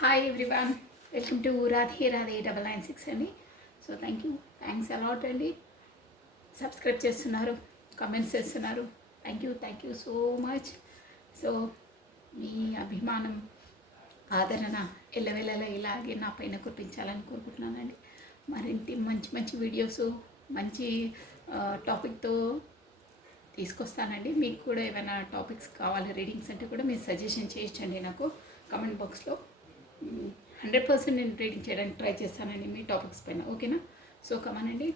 Hi everyone, welcome to Radhe Radhe 996 అండి. So thanks a lot అండి. Subscribe చేస్తున్నారు, కామెంట్స్ చేస్తున్నారు. Thank you so much. So మీ అభిమానం, ఆదరణ ఎల్లవెల్లలా ఇలాగే నా పైన కురిపించాలని కోరుకుంటున్నానండి. మరింటి మంచి మంచి వీడియోస్, మంచి టాపిక్తో తీసుకొస్తానండి. మీకు కూడా ఏమైనా టాపిక్స్ కావాలి, రీడింగ్స్ అంటే కూడా మీరు సజెషన్ చేయొచ్చండి నాకు కామెంట్ బాక్స్లో. 100% నేను రీడింగ్ చేయడానికి ట్రై చేస్తానండి మీ టాపిక్స్ పైన, ఓకేనా? సో కమనండి,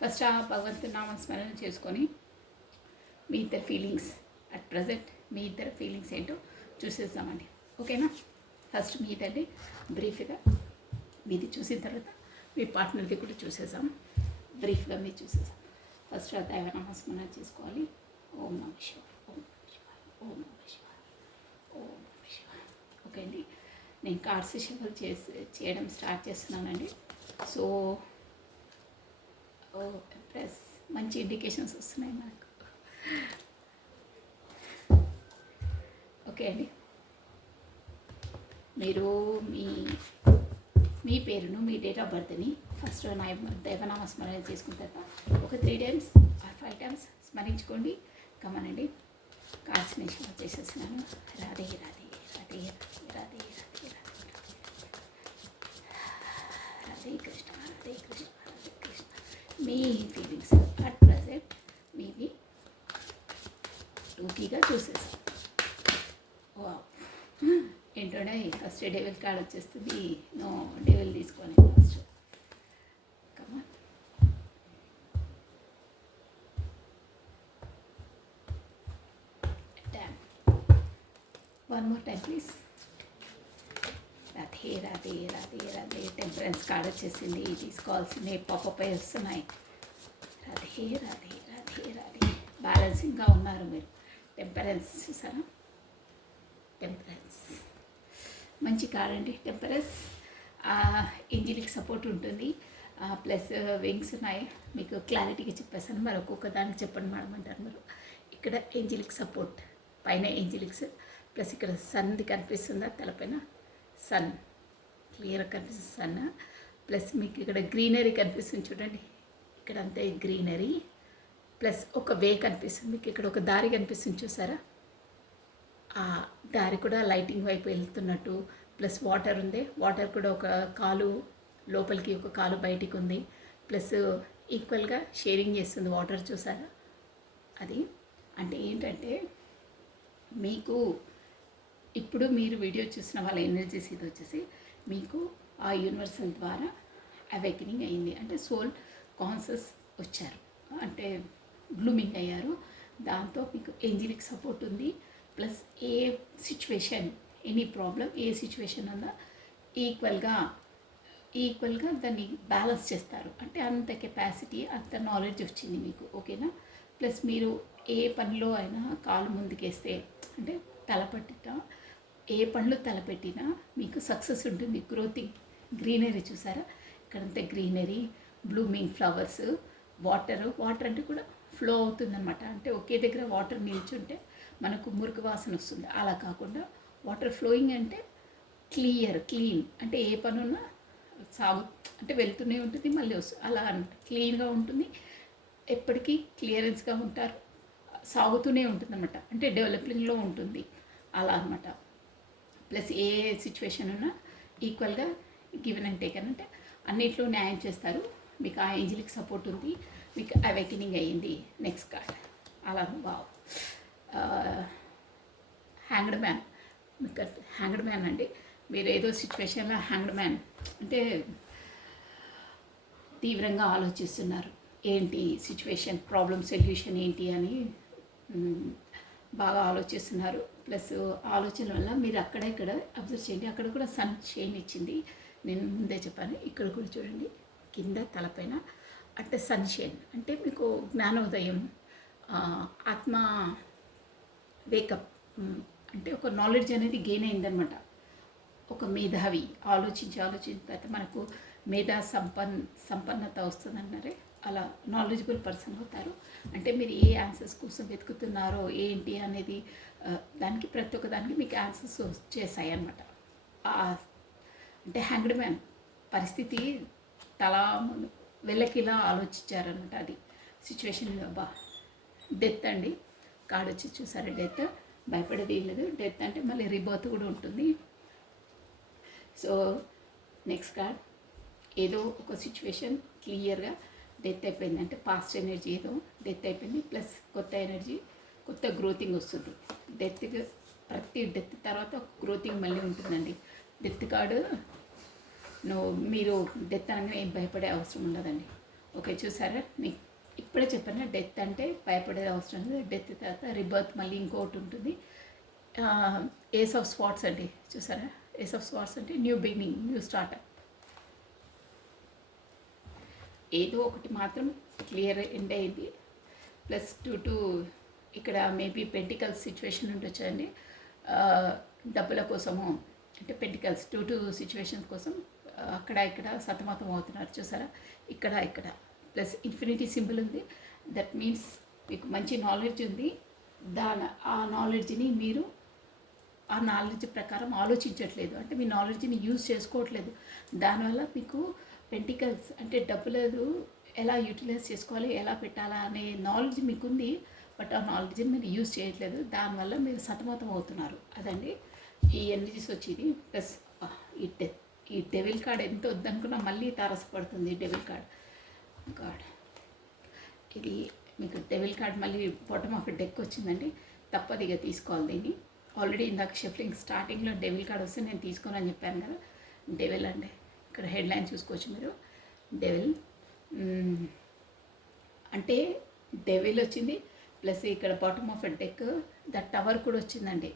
ఫస్ట్ ఆ భగవంతుని నామస్మరణ చేసుకొని మీ ఇద్దరు ఫీలింగ్స్ అట్ ప్రజెంట్ మీ ఇద్దరు ఫీలింగ్స్ ఏంటో చూసేద్దామండి, ఓకేనా? ఫస్ట్ మీదండి బ్రీఫ్గా మీది చూసిన తర్వాత మీ పార్ట్నర్ది కూడా చూసేసాం. బ్రీఫ్గా మీరు చూసేసాం. ఫస్ట్ దైవ నామస్మరణ చేసుకోవాలి. ఓం నమః శివాయ, ఓం నమః శివాయ, ఓం నమః శివాయ, ఓం నమః శివాయ. ఓకే అండి, నేను కార్డ్స్ షఫల్ చేయడం స్టార్ట్ చేస్తున్నానండి. సో ప్లస్ మంచి ఇండికేషన్స్ వస్తున్నాయి నాకు. ఓకే అండి, మీరు మీ పేరును, మీ డేట్ ఆఫ్ బర్త్ని ఫస్ట్ దైవనామస్మరణ చేసుకున్న తర్వాత ఒక 3 times ఆర్ 5 times స్మరించుకోండి. కమనండి, కార్డ్స్ నేను షఫల్ చేసేస్తున్నాను. రాధే రాధే రాధే రాధే రాధే రాధే కృష్ణ, రాధే కృష్ణ, రాధే కృష్ణ. మీ ఫీలింగ్స్ అట్ ప్రజెంట్ మీవి టూకీగా చూసేసాం. ఏంటంటే ఫస్ట్ డెవిల్ కార్డ్ వచ్చేస్తుంది. నో, డెవిల్ తీసుకొని ఫస్ట్ కమా. One more time please. Radhe Radhe Radhe Radhe. Temperance card వచ్చేసింది, తీసుకోవాల్సినవి పాపపై వస్తున్నాయి. రాధే రాధే రాధే రాధే. బ్యాలెన్సింగ్గా ఉన్నారు మీరు. టెంపరెన్స్ చూసారా? టెంపరెన్స్ మంచి కార్డ్ అండి. టెంపరెన్స్ ఇంజిన్కి సపోర్ట్ ఉంటుంది, ప్లస్ వింగ్స్ ఉన్నాయి. మీకు క్లారిటీగా చెప్పేస్తాను, మరి ఒక్కొక్క దానికి చెప్పండి మేడం అంటారు మీరు. ఇక్కడ ఏంజిలిక్ సపోర్ట్, పైన ఏంజిలిక్స్, ప్లస్ ఇక్కడ సన్ది కనిపిస్తుందా తలపైన? సన్ క్లియర్గా కనిపిస్తుంది సన్. ప్లస్ మీకు ఇక్కడ గ్రీనరీ కనిపిస్తుంది చూడండి, ఇక్కడ అంతే గ్రీనరీ. ప్లస్ ఒక వే కనిపిస్తుంది మీకు, ఇక్కడ ఒక దారి కనిపిస్తుంది చూసారా? ఆ దారి కూడా లైటింగ్ వైపు వెళ్తున్నట్టు. ప్లస్ వాటర్ ఉంది, వాటర్ కూడా ఒక కాలు లోపలికి, ఒక కాలు బయటికి ఉంది. ప్లస్ ఈక్వల్గా షేరింగ్ చేస్తుంది వాటర్, చూసారా? అది అంటే ఏంటంటే మీకు ఇప్పుడు మీరు వీడియో చూసిన వాళ్ళ ఎనర్జీస్ ఇది వచ్చేసి మీకు ఆ యూనివర్సల్ ద్వారా అవేకనింగ్ అయింది. అంటే సోల్ కాన్షియస్ వచ్చారు, అంటే బ్లూమింగ్ అయ్యారు. దాంతో మీకు ఏంజిలిక్ సపోర్ట్ ఉంది. ప్లస్ ఏ సిచ్యువేషన్, ఎనీ ప్రాబ్లం, ఏ సిచ్యువేషన్ ఉందో ఈక్వల్గా దాన్ని బ్యాలెన్స్ చేస్తారు. అంటే అంత కెపాసిటీ, అంత నాలెడ్జ్ వచ్చింది మీకు, ఓకేనా? ప్లస్ మీరు ఏ పనిలో అయినా కాలు ముందుకేస్తే, అంటే తలపట్టినా ఏ పనులు తలపెట్టినా మీకు సక్సెస్ ఉంటుంది. గ్రోతింగ్, గ్రీనరీ చూసారా? ఇక్కడంతా గ్రీనరీ, బ్లూమింగ్ ఫ్లవర్స్, వాటర్ అంటే కూడా ఫ్లో అవుతుందన్నమాట. అంటే ఒకే దగ్గర వాటర్ నిల్చుంటే మనకు మురికి వాసన వస్తుంది. అలా కాకుండా వాటర్ ఫ్లోయింగ్ అంటే క్లీన్, అంటే ఏ పనున్నా అంటే వెళ్తూనే ఉంటుంది, మళ్ళీ వస్తుంది. అలా అనమాట, క్లీన్గా ఉంటుంది, ఎప్పటికీ క్లియరెన్స్గా ఉంటారు, సాగుతూనే ఉంటుంది అనమాట. అంటే డెవలపింగ్లో ఉంటుంది, అలా అనమాట. ప్లస్ ఏ సిచ్యువేషన్ ఉన్నా ఈక్వల్గా గివెన్ అండ్ టేకన్, అంటే అన్నిట్లో న్యాయం చేస్తారు. మీకు ఆ ఏంజిలిక్ సపోర్ట్ ఉంది, మీకు అవేకనింగ్ అయ్యింది. నెక్స్ట్ కార్డ్ అలా వావ్. హ్యాంగ్డ్ మ్యాన్, మీకు హ్యాంగ్డ్ మ్యాన్ అండి. మీరు ఏదో సిచ్యువేషన్లో హ్యాంగ్డ్ మ్యాన్ అంటే తీవ్రంగా ఆలోచిస్తున్నారు. ఏంటి సిచ్యువేషన్, ప్రాబ్లమ్ సొల్యూషన్ ఏంటి అని బాగా ఆలోచిస్తున్నారు. ప్లస్ ఆలోచన వల్ల మీరు అక్కడ ఇక్కడ అబ్జర్వ్ చేయండి, అక్కడ కూడా సన్ షైన్ ఇచ్చింది. నేను ముందే చెప్పాను, ఇక్కడ కూడా చూడండి కింద తలపైన, అంటే సన్ షైన్ అంటే మీకు జ్ఞానోదయం, ఆత్మ వేకప్, అంటే ఒక నాలెడ్జ్ అనేది గెయిన్ అయిందనమాట. ఒక మేధావి ఆలోచించిన తర్వాత మనకు మేధా సంపన్నత వస్తుందన్నారే, అలా నాలెడ్జబుల్ పర్సన్ అవుతారు. అంటే మీరు ఏ ఆన్సర్స్ కోసం వెతుకుతున్నారో ఏంటి అనేది దానికి ప్రతి ఒక్క దానికి మీకు ఆన్సర్స్ వచ్చేసాయి అన్నమాట. అంటే హ్యాంగ్డ్ మ్యాన్ పరిస్థితి తలా వెళ్ళకిలా ఆలోచించారనమాట. అది సిచ్యువేషన్. బా డెత్ అండి. కార్డ్ వచ్చి చూసారా, డెత్. భయపడేది లేదు. డెత్ అంటే మళ్ళీ రిబర్త్ కూడా ఉంటుంది. సో నెక్స్ట్ కార్డ్, ఏదో ఒక సిచ్యువేషన్ క్లియర్గా డెత్ అయిపోయింది అంటే పాస్ట్ ఎనర్జీ ఏదో డెత్ అయిపోయింది, ప్లస్ కొత్త ఎనర్జీ, కొత్త గ్రోతింగ్ వస్తుంది. ప్రతి డెత్ తర్వాత గ్రోతింగ్ మళ్ళీ ఉంటుందండి. డెత్ కార్డు మీరు డెత్ అనగా ఏం భయపడే అవసరం ఉండదండి. ఓకే, చూసారా, మీకు ఇప్పుడే చెప్పాను, డెత్ అంటే భయపడేది అవసరం లేదు. డెత్ తర్వాత రిబర్త్ మళ్ళీ ఇంకోటి ఉంటుంది. ఏస్ ఆఫ్ స్వాట్స్ అండి, చూసారా, ఏస్ ఆఫ్ స్వాట్స్ అంటే న్యూ బిగినింగ్, న్యూ స్టార్ట్. ఏదో ఒకటి మాత్రం క్లియర్ ఎండ్ అయింది. ప్లస్ టూ ఇక్కడ మేబీ పెంటికల్స్ సిచ్యువేషన్ ఉండొచ్చు అండి. డబ్బుల కోసము అంటే పెంటికల్స్ టూ సిచ్యువేషన్ కోసం అక్కడ ఇక్కడ సతమతం అవుతున్నారు, చూసారా, ఇక్కడ ప్లస్ ఇన్ఫినిటీ సింబల్ ఉంది. దట్ మీన్స్ మీకు మంచి నాలెడ్జ్ ఉంది. ఆ నాలెడ్జ్ని మీరు ఆ నాలెడ్జ్ ప్రకారం ఆలోచించట్లేదు, అంటే మీ నాలెడ్జ్ని యూజ్ చేసుకోవట్లేదు. దానివల్ల మీకు పెంటికల్స్ అంటే డబ్బులు ఎలా యూటిలైజ్ చేసుకోవాలి, ఎలా పెట్టాలా అనే నాలెడ్జ్ మీకుంది. బట్ ఆ నాలెడ్జ్ని మీరు యూజ్ చేయట్లేదు. దానివల్ల మీరు సతమతం అవుతున్నారు. అదండి ఈ ఎనర్జీస్ వచ్చేది. ప్లస్ ఈ డెవిల్ కార్డ్ ఎంత వద్దనుకున్నా మళ్ళీ తారసపడుతుంది. డెవిల్ కార్డ్ ఇది మీకు డెవిల్ కార్డ్ మళ్ళీ బాటమ్ ఆఫ్ డెక్ వచ్చిందండి. తప్పదు ఇక తీసుకోవాలి దీన్ని. ఆల్రెడీ ఇందాక షఫ్లింగ్ స్టార్టింగ్లో డెవిల్ కార్డ్ వస్తే నేను తీసుకోనని చెప్పాను కదా. డెవిల్ అంటే ఇక్కడ హెడ్లైన్ చూసుకోవచ్చు మీరు. డెవిల్ అంటే డెవిల్ వచ్చింది, ప్లస్ ఇక్కడ bottom of deck the tower కూడా వచ్చిందండి.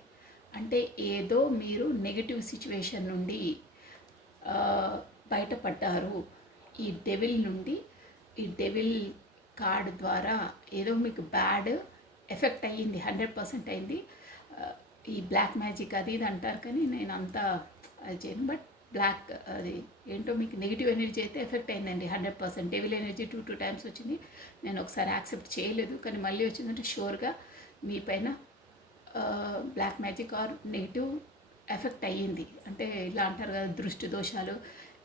అంటే ఏదో మీరు నెగిటివ్ సిచ్యువేషన్ నుండి బయటపడ్డారు. ఈ డెవిల్ నుండి, ఈ డెవిల్ కార్డ్ ద్వారా ఏదో మీకు బ్యాడ్ ఎఫెక్ట్ అయ్యింది, 100% అయింది. ఈ బ్లాక్ మ్యాజిక్ అది ఇది అంటారు, కానీ నేను అంతా అది చేయను. బట్ బ్లాక్ అది ఏంటో మీకు నెగిటివ్ ఎనర్జీ అయితే ఎఫెక్ట్ అయిందండి 100%. డెవిల్ ఎనర్జీ టూ టైమ్స్ వచ్చింది. నేను ఒకసారి యాక్సెప్ట్ చేయలేదు, కానీ మళ్ళీ వచ్చిందంటే షూర్గా మీ పైన black magic or negative effect అయ్యింది. అంటే ఇలా అంటారు కదా, దృష్టి దోషాలు,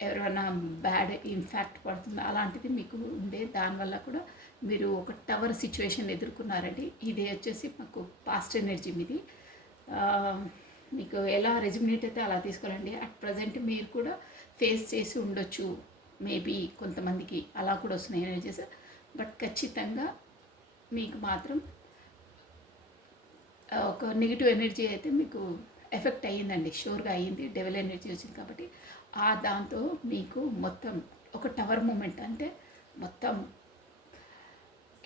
ఎవరైనా బ్యాడ్ ఇంపాక్ట్ పడుతుందో అలాంటిది మీకు ఉండే. దానివల్ల కూడా మీరు ఒక టవర్ సిచ్యువేషన్ ఎదుర్కొన్నారండి. ఇది వచ్చేసి మాకు పాస్ట్ ఎనర్జీ మీది. మీకు ఎలా రెజ్యుమినేట్ అయితే అలా తీసుకోవాలండి. అట్ ప్రజెంట్ మీరు కూడా ఫేస్ చేసి ఉండొచ్చు, మేబీ కొంతమందికి అలా కూడా వస్తున్నాయి ఎనర్జీస్. బట్ ఖచ్చితంగా మీకు మాత్రం ఒక నెగిటివ్ ఎనర్జీ అయితే మీకు ఎఫెక్ట్ అయ్యిందండి, షూర్గా అయ్యింది. డెవిల్ ఎనర్జీ వచ్చింది కాబట్టి దాంతో మీకు మొత్తం ఒక టవర్ మూమెంట్, అంటే మొత్తం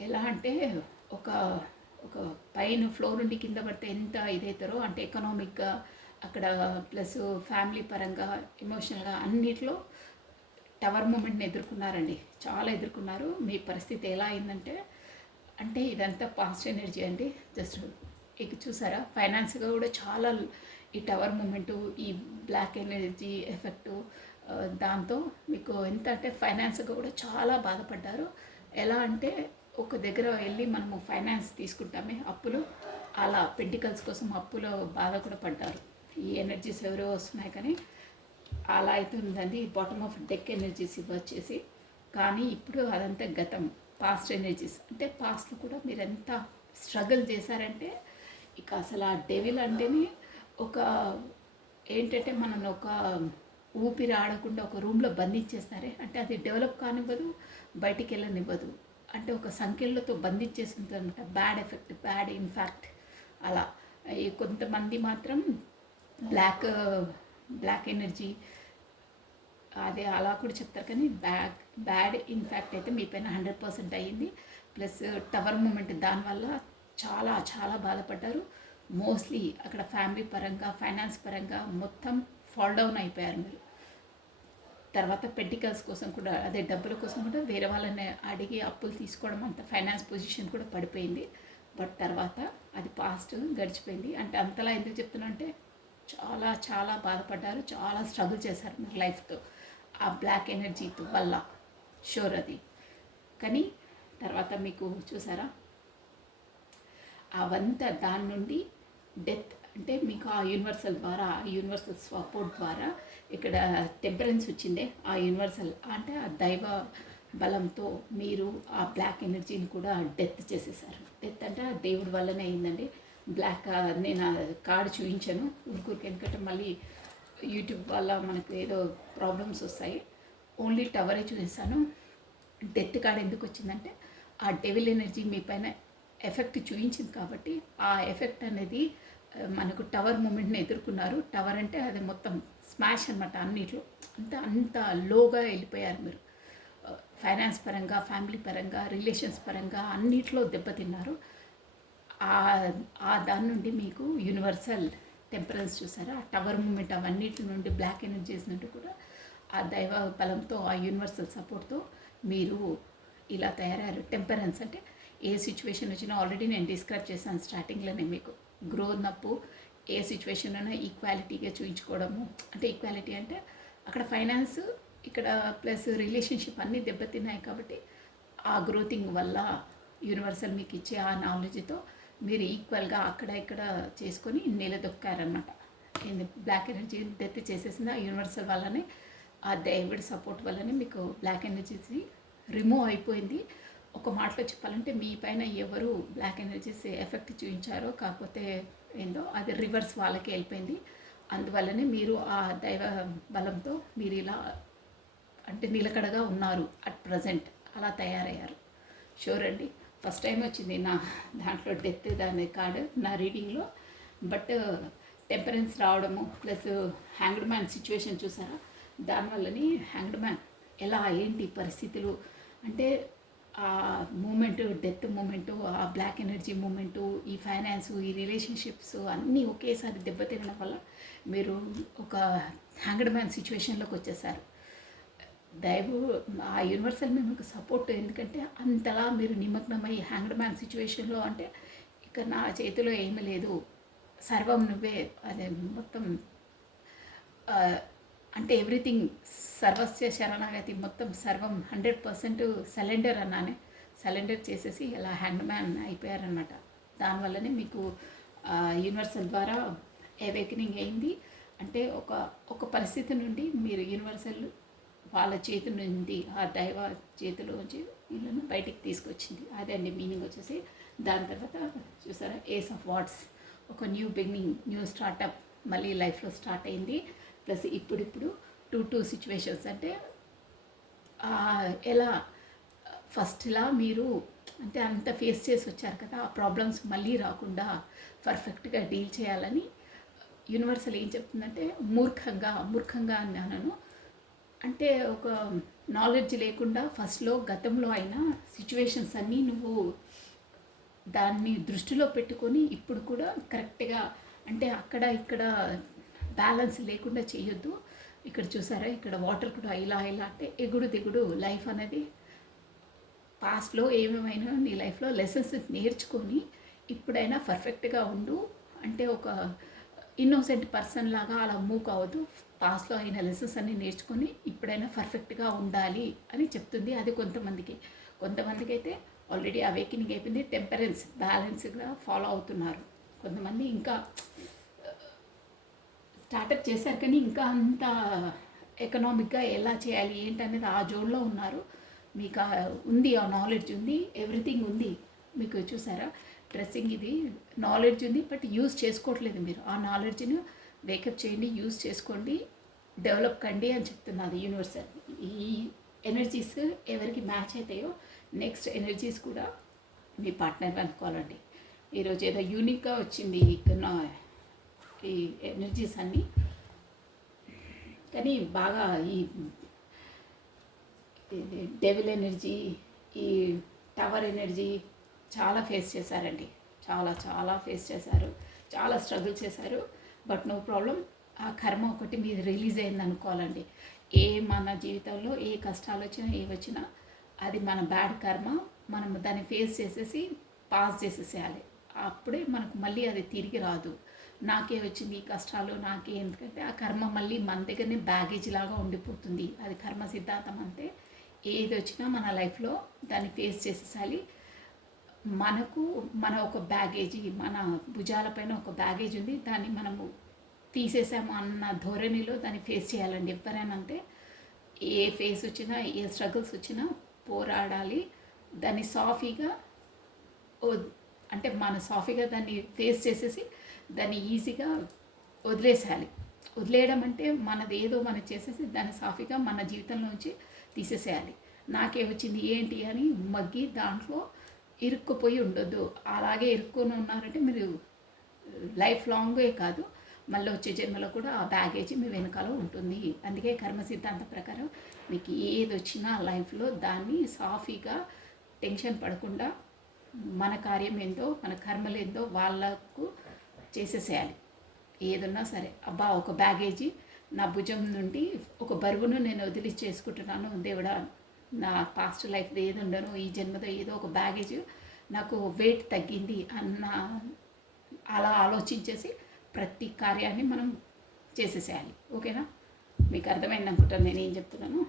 ఎలా అంటే ఒక ఒక పైన ఫ్లోర్ నుండి కింద పడితే ఎంత ఇదవుతారో, అంటే ఎకనామిక్గా అక్కడ ప్లస్ ఫ్యామిలీ పరంగా ఎమోషనల్గా అన్నిట్లో టవర్ మూమెంట్ని ఎదుర్కొన్నారండి. చాలా ఎదుర్కొన్నారు. మీ పరిస్థితి ఎలా అయిందంటే, అంటే ఇదంతా పాజిటివ్ ఎనర్జీ అండి. జస్ట్ ఇక చూసారా, ఫైనాన్స్గా కూడా చాలా ఈ టవర్ మూమెంటు, ఈ బ్లాక్ ఎనర్జీ ఎఫెక్టు, దాంతో మీకు ఎంత అంటే ఫైనాన్స్గా కూడా చాలా బాధపడ్డారు. ఎలా అంటే ఒక దగ్గర వెళ్ళి మనము ఫైనాన్స్ తీసుకుంటామే అప్పులు, అలా పెంటికల్స్ కోసం అప్పులో బాధ కూడా పడ్డారు. ఈ ఎనర్జీస్ ఎవరో వస్తున్నాయి, కానీ అలా అయితే ఉందండి. బాటమ్ ఆఫ్ డెక్ ఎనర్జీస్ ఇవ్వచ్చేసి. కానీ ఇప్పుడు అదంతా గతం, పాస్ట్ ఎనర్జీస్. అంటే పాస్ట్లో కూడా మీరు ఎంత స్ట్రగుల్ చేశారంటే, ఇక అసలు ఆ డెవిల్ అంటేనే ఒక ఏంటంటే మనల్ని ఒక ఊపిరి ఆడకుండా ఒక రూమ్లో బంధించేస్తారే, అంటే అది డెవలప్ కానివ్వదు, బయటికి వెళ్ళనివ్వదు. అంటే ఒక సంఖ్యలతో బంధించేసి ఉంటుంది అనమాట. బ్యాడ్ ఎఫెక్ట్, బ్యాడ్ ఇంపాక్ట్ అలా. కొంతమంది మాత్రం బ్లాక్ ఎనర్జీ అదే అలా కూడా చెప్తారు, కానీ బ్యాడ్ ఇంపాక్ట్ అయితే మీ పైన 100% అయ్యింది. ప్లస్ టవర్ మూమెంట్ దానివల్ల చాలా చాలా బాధపడ్డారు. మోస్ట్లీ అక్కడ ఫ్యామిలీ పరంగా, ఫైనాన్స్ పరంగా మొత్తం ఫాల్ డౌన్ అయిపోయారు మీరు. తర్వాత పెంటికల్స్ కోసం కూడా, అదే డబ్బుల కోసం కూడా వేరే వాళ్ళని అడిగి అప్పులు తీసుకోవడం, అంత ఫైనాన్స్ పొజిషన్ కూడా పడిపోయింది. బట్ తర్వాత అది పాస్ట్ గడిచిపోయింది. అంటే అంతలా ఎందుకు చెప్తున్నా అంటే, చాలా చాలా బాధపడ్డారు, చాలా స్ట్రగుల్ చేశారు మీరు లైఫ్తో ఆ బ్లాక్ ఎనర్జీతో వల్ల, షూర్ అది. కానీ తర్వాత మీకు చూసారా, అవంతా దాని నుండి డెత్ అంటే మీకు ఆ యూనివర్సల్ ద్వారా, ఆ యూనివర్సల్ సపోర్ట్ ద్వారా ఇక్కడ టెంపరెన్స్ వచ్చిందే, ఆ యూనివర్సల్ అంటే ఆ దైవ బలంతో మీరు ఆ బ్లాక్ ఎనర్జీని కూడా డెత్ చేసేసారు. డెత్ అంటే ఆ దేవుడి వల్లనే అయిందండి. బ్లాక్ నేను ఆ కార్డు చూపించాను ఊరికూరికి, ఎందుకంటే మళ్ళీ యూట్యూబ్ వల్ల మనకు ఏదో ప్రాబ్లమ్స్ వస్తాయి. ఓన్లీ టవరే చూపిస్తాను. డెత్ కార్డ్ ఎందుకు వచ్చిందంటే ఆ డెవిల్ ఎనర్జీ మీ పైన ఎఫెక్ట్ చూపించింది కాబట్టి ఆ ఎఫెక్ట్ అనేది మనకు టవర్ మూమెంట్ని ఎదుర్కొన్నారు. టవర్ అంటే అది మొత్తం స్మాష్ అనమాట. అన్నిట్లో అంత లోగా వెళ్ళిపోయారు మీరు. ఫైనాన్స్ పరంగా, ఫ్యామిలీ పరంగా, రిలేషన్స్ పరంగా అన్నిట్లో దెబ్బతిన్నారు. ఆ దాని నుండి మీకు యూనివర్సల్ టెంపరెన్స్ చూసారా, ఆ టవర్ మూమెంట్ అవన్నిటి నుండి బ్లాక్ ఎనర్జీస్ నుండి కూడా ఆ దైవ బలంతో, ఆ యూనివర్సల్ సపోర్ట్తో మీరు ఇలా తయారయ్యారు. టెంపరెన్స్ అంటే ఏ సిచ్యువేషన్ వచ్చినా ఆల్రెడీ నేను డిస్క్రైబ్ చేశాను స్టార్టింగ్లోనే. మీకు గ్రోన్ అప్ ఏ సిచ్యువేషన్ అయినా ఈక్వాలిటీగా చూపించుకోవడము. అంటే ఈక్వాలిటీ అంటే అక్కడ ఫైనాన్స్, ఇక్కడ ప్లస్ రిలేషన్షిప్ అన్నీ దెబ్బతిన్నాయి కాబట్టి ఆ గ్రోతింగ్ వల్ల యూనివర్సల్ మీకు ఇచ్చే ఆ నాలెడ్జ్తో మీరు ఈక్వల్గా అక్కడ ఇక్కడ చేసుకొని నిలదొక్కారనమాట. బ్లాక్ ఎనర్జీ డెత్ చేసేసింది ఆ యూనివర్సల్ వల్లనే, ఆ దేవుడి సపోర్ట్ వల్లనే మీకు బ్లాక్ ఎనర్జీస్ రిమూవ్ అయిపోయింది. ఒక మాటలో చెప్పాలంటే మీ పైన ఎవరు బ్లాక్ ఎనర్జీస్ ఎఫెక్ట్ చూపించారో, కాకపోతే ఏందో అది రివర్స్ వాళ్ళకి వెళ్ళిపోయింది. అందువల్లనే మీరు ఆ దైవ బలంతో మీరు ఇలా అంటే నిలకడగా ఉన్నారు అట్ ప్రజెంట్, అలా తయారయ్యారు. షూర్ అండి. ఫస్ట్ టైం వచ్చింది నా దాంట్లో డెత్ దాని కార్డు నా రీడింగ్లో. బట్ టెంపరెన్స్ రావడము ప్లస్ హ్యాంగ్డ్ మ్యాన్ సిచ్యువేషన్ చూసారా, దానివల్లని హ్యాంగ్డ్ మ్యాన్ ఎలా ఏంటి పరిస్థితులు అంటే ఆ మూమెంటు, డెత్ మూమెంటు, ఆ బ్లాక్ ఎనర్జీ మూమెంటు, ఈ ఫైనాన్స్, ఈ రిలేషన్షిప్స్ అన్నీ ఒకేసారి దెబ్బతినడం వల్ల మీరు ఒక హ్యాంగ్డ్ మ్యాన్ సిచ్యువేషన్లోకి వచ్చేసారు. ఆ యూనివర్సల్ మీకు సపోర్ట్, ఎందుకంటే అంతలా మీరు నిమగ్నమై హ్యాంగ్డ్ మ్యాన్ సిచ్యువేషన్లో అంటే ఇక నా చేతిలో ఏమీ లేదు, సర్వం నువ్వే, అదే మొత్తం అంటే ఎవ్రీథింగ్ సర్వస్య శరణాగతి, మొత్తం సర్వం 100% సరెండర్ అన్నానే, సరెండర్ చేసేసి ఇలా హ్యాండ్ మ్యాన్ అయిపోయారనమాట. దానివల్లనే మీకు యూనివర్సల్ ద్వారా అవేకనింగ్ అయింది. అంటే ఒక పరిస్థితి నుండి మీరు యూనివర్సల్ వాళ్ళ చేతి నుండి, ఆ దైవ చేతిలోంచి వీళ్ళను బయటికి తీసుకొచ్చింది. అదే అండి మీనింగ్ వచ్చేసి. దాని తర్వాత చూసారా, ఏస్ ఆఫ్ వాట్స్, ఒక న్యూ బిగినింగ్, న్యూ స్టార్టప్ మళ్ళీ లైఫ్లో స్టార్ట్ అయింది. ప్లస్ ఇప్పుడు టూ సిచ్యువేషన్స్ అంటే ఎలా ఫస్ట్లా మీరు అంటే అంత ఫేస్ చేసి వచ్చారు కదా, ఆ ప్రాబ్లమ్స్ మళ్ళీ రాకుండా పర్ఫెక్ట్గా డీల్ చేయాలని యూనివర్సల్ ఏం చెప్తుందంటే, మూర్ఖంగా అన్నాను. అంటే ఒక నాలెడ్జ్ లేకుండా ఫస్ట్లో గతంలో అయిన సిచ్యువేషన్స్ అన్నీ నువ్వు దాన్ని దృష్టిలో పెట్టుకొని ఇప్పుడు కూడా కరెక్ట్గా అంటే అక్కడ ఇక్కడ బ్యాలెన్స్ లేకుండా చేయొద్దు. ఇక్కడ చూసారా, ఇక్కడ వాటర్ కూడా ఇలా అంటే ఎగుడు దిగుడు లైఫ్ అనేది. పాస్ట్లో ఏమేమైనా నీ లైఫ్లో లెసన్స్ నేర్చుకొని ఇప్పుడైనా పర్ఫెక్ట్గా ఉండు. అంటే ఒక ఇన్నోసెంట్ పర్సన్ లాగా అలా మూవ్ కావద్దు. పాస్ట్లో అయిన లెసన్స్ అన్నీ నేర్చుకొని ఇప్పుడైనా పర్ఫెక్ట్గా ఉండాలి అని చెప్తుంది. అది కొంతమందికి అయితే ఆల్రెడీ అవేకినింగ్ అయిపోయింది, టెంపరెన్స్ బ్యాలెన్స్గా ఫాలో అవుతున్నారు. కొంతమంది ఇంకా స్టార్టప్ చేశారు కానీ ఇంకా అంత ఎకనామిక్గా ఎలా చేయాలి ఏంటనేది ఆ జోన్లో ఉన్నారు. మీకు ఉంది, ఆ నాలెడ్జ్ ఉంది, ఎవ్రీథింగ్ ఉంది మీకు. చూసారా, డ్రెస్సింగ్ ఇది నాలెడ్జ్ ఉంది, బట్ యూజ్ చేసుకోవట్లేదు మీరు. ఆ నాలెడ్జ్ను వేకప్ చేయండి, యూజ్ చేసుకోండి, డెవలప్ కండి అని చెప్తున్నది యూనివర్సల్. ఈ ఎనర్జీస్ ఎవరికి మ్యాచ్ అవుతాయో నెక్స్ట్ ఎనర్జీస్ కూడా మీ పార్ట్నర్ అనుకోవాలండి. ఈరోజు ఏదో యూనిక్గా వచ్చింది ఇక్కడ ఈ ఎనర్జీస్ అన్నీ. కానీ బాగా ఈ డెవిల్ ఎనర్జీ, ఈ టవర్ ఎనర్జీ చాలా ఫేస్ చేశారండి. చాలా ఫేస్ చేశారు, చాలా స్ట్రగుల్ చేశారు. బట్ నో ప్రాబ్లం, ఆ కర్మ ఒకటి మీరు రిలీజ్ అయింది అనుకోవాలండి. మన జీవితంలో ఏ కష్టాలు వచ్చినా వచ్చినా అది మన బ్యాడ్ కర్మ, మనం దాన్ని ఫేస్ చేసేసి పాస్ చేసేసేయాలి. అప్పుడే మనకు మళ్ళీ అది తిరిగి రాదు. నాకే వచ్చింది ఈ కష్టాలు నాకే, ఎందుకంటే ఆ కర్మ మళ్ళీ మన దగ్గరనే బ్యాగేజ్ లాగా ఉండిపోతుంది. అది కర్మ సిద్ధాంతం. అంటే ఏది వచ్చినా మన లైఫ్లో దాన్ని ఫేస్ చేసేసాలి. మనకు మన ఒక బ్యాగేజీ మన భుజాలపైన ఒక బ్యాగేజ్ ఉంది, దాన్ని మనము తీసేసాము అన్న ధోరణిలో దాన్ని ఫేస్ చేయాలండి. ఎవరైనా అంతే, ఏ ఫేస్ వచ్చినా ఏ స్ట్రగుల్స్ వచ్చినా పోరాడాలి. దాన్ని సాఫీగా అంటే మన సాఫీగా దాన్ని ఫేస్ చేసేసి దాన్ని ఈజీగా వదిలేసేయాలి. వదిలేయడం అంటే మనది ఏదో మనం చేసేసి దాన్ని సాఫీగా మన జీవితంలోంచి తీసేసేయాలి. నాకే వచ్చింది ఏంటి అని మగ్గి దాంట్లో ఇరుక్కుపోయి ఉండొద్దు. అలాగే ఇరుక్కుని ఉన్నారంటే మీరు లైఫ్ లాంగే కాదు, మళ్ళీ వచ్చే జన్మలో కూడా ఆ బ్యాగేజీ మీ వెనకాల ఉంటుంది. అందుకే కర్మ సిద్ధాంతం ప్రకారం మీకు ఏది వచ్చినా లైఫ్లో దాన్ని సాఫీగా టెన్షన్ పడకుండా మన కార్యం ఏందో మన కర్మలు ఏందో వాళ్ళకు చేసేసేయాలి. ఏదన్నా సరే, అబ్బా ఒక బ్యాగేజీ నా భుజం నుండి ఒక బరువును నేను వదిలి చేసుకుంటున్నాను దేవుడా, నా పాస్ట్ లైఫ్లో ఏది ఉండను ఈ జన్మలో ఏదో ఒక బ్యాగేజ్ నాకు వెయిట్ తగ్గింది అన్న అలా ఆలోచించేసి ప్రతి కార్యాన్ని మనం చేసేసేయాలి. ఓకేనా? మీకు అర్థమైంది అనుకుంటాను నేను ఏం చెప్తున్నాను.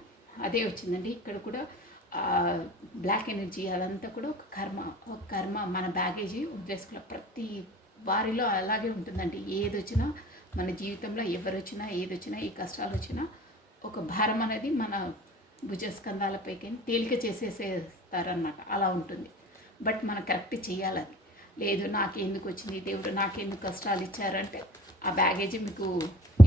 అదే వచ్చిందండి ఇక్కడ కూడా. బ్లాక్ ఎనర్జీ అదంతా కూడా ఒక కర్మ మన బ్యాగేజీ వదిలేసుకున్న ప్రతి వారిలో అలాగే ఉంటుందండి. ఏది వచ్చినా మన జీవితంలో ఎవరు వచ్చినా ఏది వచ్చినా ఈ కష్టాలు వచ్చినా ఒక భారం అనేది మన భుజస్కంధాలపైకి తేలిక చేసేసేస్తారనమాట. అలా ఉంటుంది. బట్ మనం కరెక్ట్ చేయాలి. అది లేదు నాకెందుకు వచ్చింది దేవుడు నాకెందుకు కష్టాలు ఇచ్చారంటే ఆ బ్యాగేజీ మీకు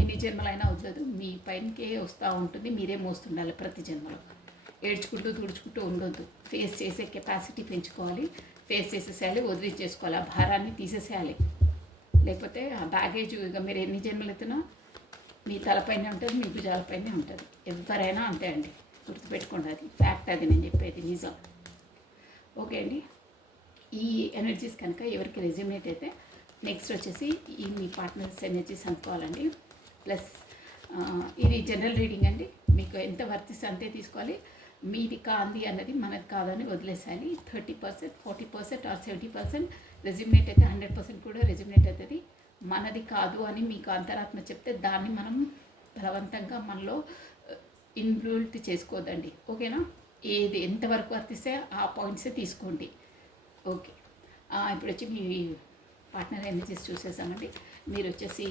ఎన్ని జన్మలైనా వదలదు, మీ పైనకే వస్తూ ఉంటుంది. మీరే మోస్తుండాలి ప్రతి జన్మలో. ఏడ్చుకుంటూ తుడుచుకుంటూ ఉండొద్దు. ఫేస్ చేసే కెపాసిటీ పెంచుకోవాలి. ఫేస్ చేసేసేయాలి, వదిలించేసుకోవాలి, ఆ భారాన్ని తీసేసేయాలి. లేకపోతే ఆ బ్యాగేజ్ ఇక మీరు ఎన్ని జన్మలు ఎత్తునా మీ తలపైనే ఉంటుంది, మీ భుజాలపైనే ఉంటుంది. ఎవరైనా అంతే అండి, గుర్తుపెట్టుకోండి. అది ఫ్యాక్ట్, అది నేను చెప్పేది నిజం. ఓకే అండి. ఈ ఎనర్జీస్ కనుక ఎవరికి రెజ్యూమేట్ అయితే నెక్స్ట్ వచ్చేసి ఈ మీ పార్ట్నర్స్ ఎనర్జీస్ అనుకోవాలండి. ప్లస్ ఇది జనరల్ రీడింగ్ అండి, మీకు ఎంత వర్తిస్తే అంతే తీసుకోవాలి. మీది కాంది అన్నది మనది కాదని వదిలేసాలి. 30%, 40% ఆర్ 70% రెజ్యూమేట్ అయితే 100% కూడా రెజ్యూమేట్ అవుతుంది. మనది కాదు అని మీకు అంతరాత్మ చెప్తే దాన్ని మనం బలవంతంగా మనలో ఇన్వాల్వ్ చేసుకోవద్దండి. ఓకేనా? ఏది ఎంతవరకు వర్తిస్తే ఆ పాయింట్సే తీసుకోండి. ఓకే. ఇప్పుడు వచ్చి మీ పార్ట్నర్ ఎనర్జీస్ చూసేసామండి. మీరు వచ్చేసి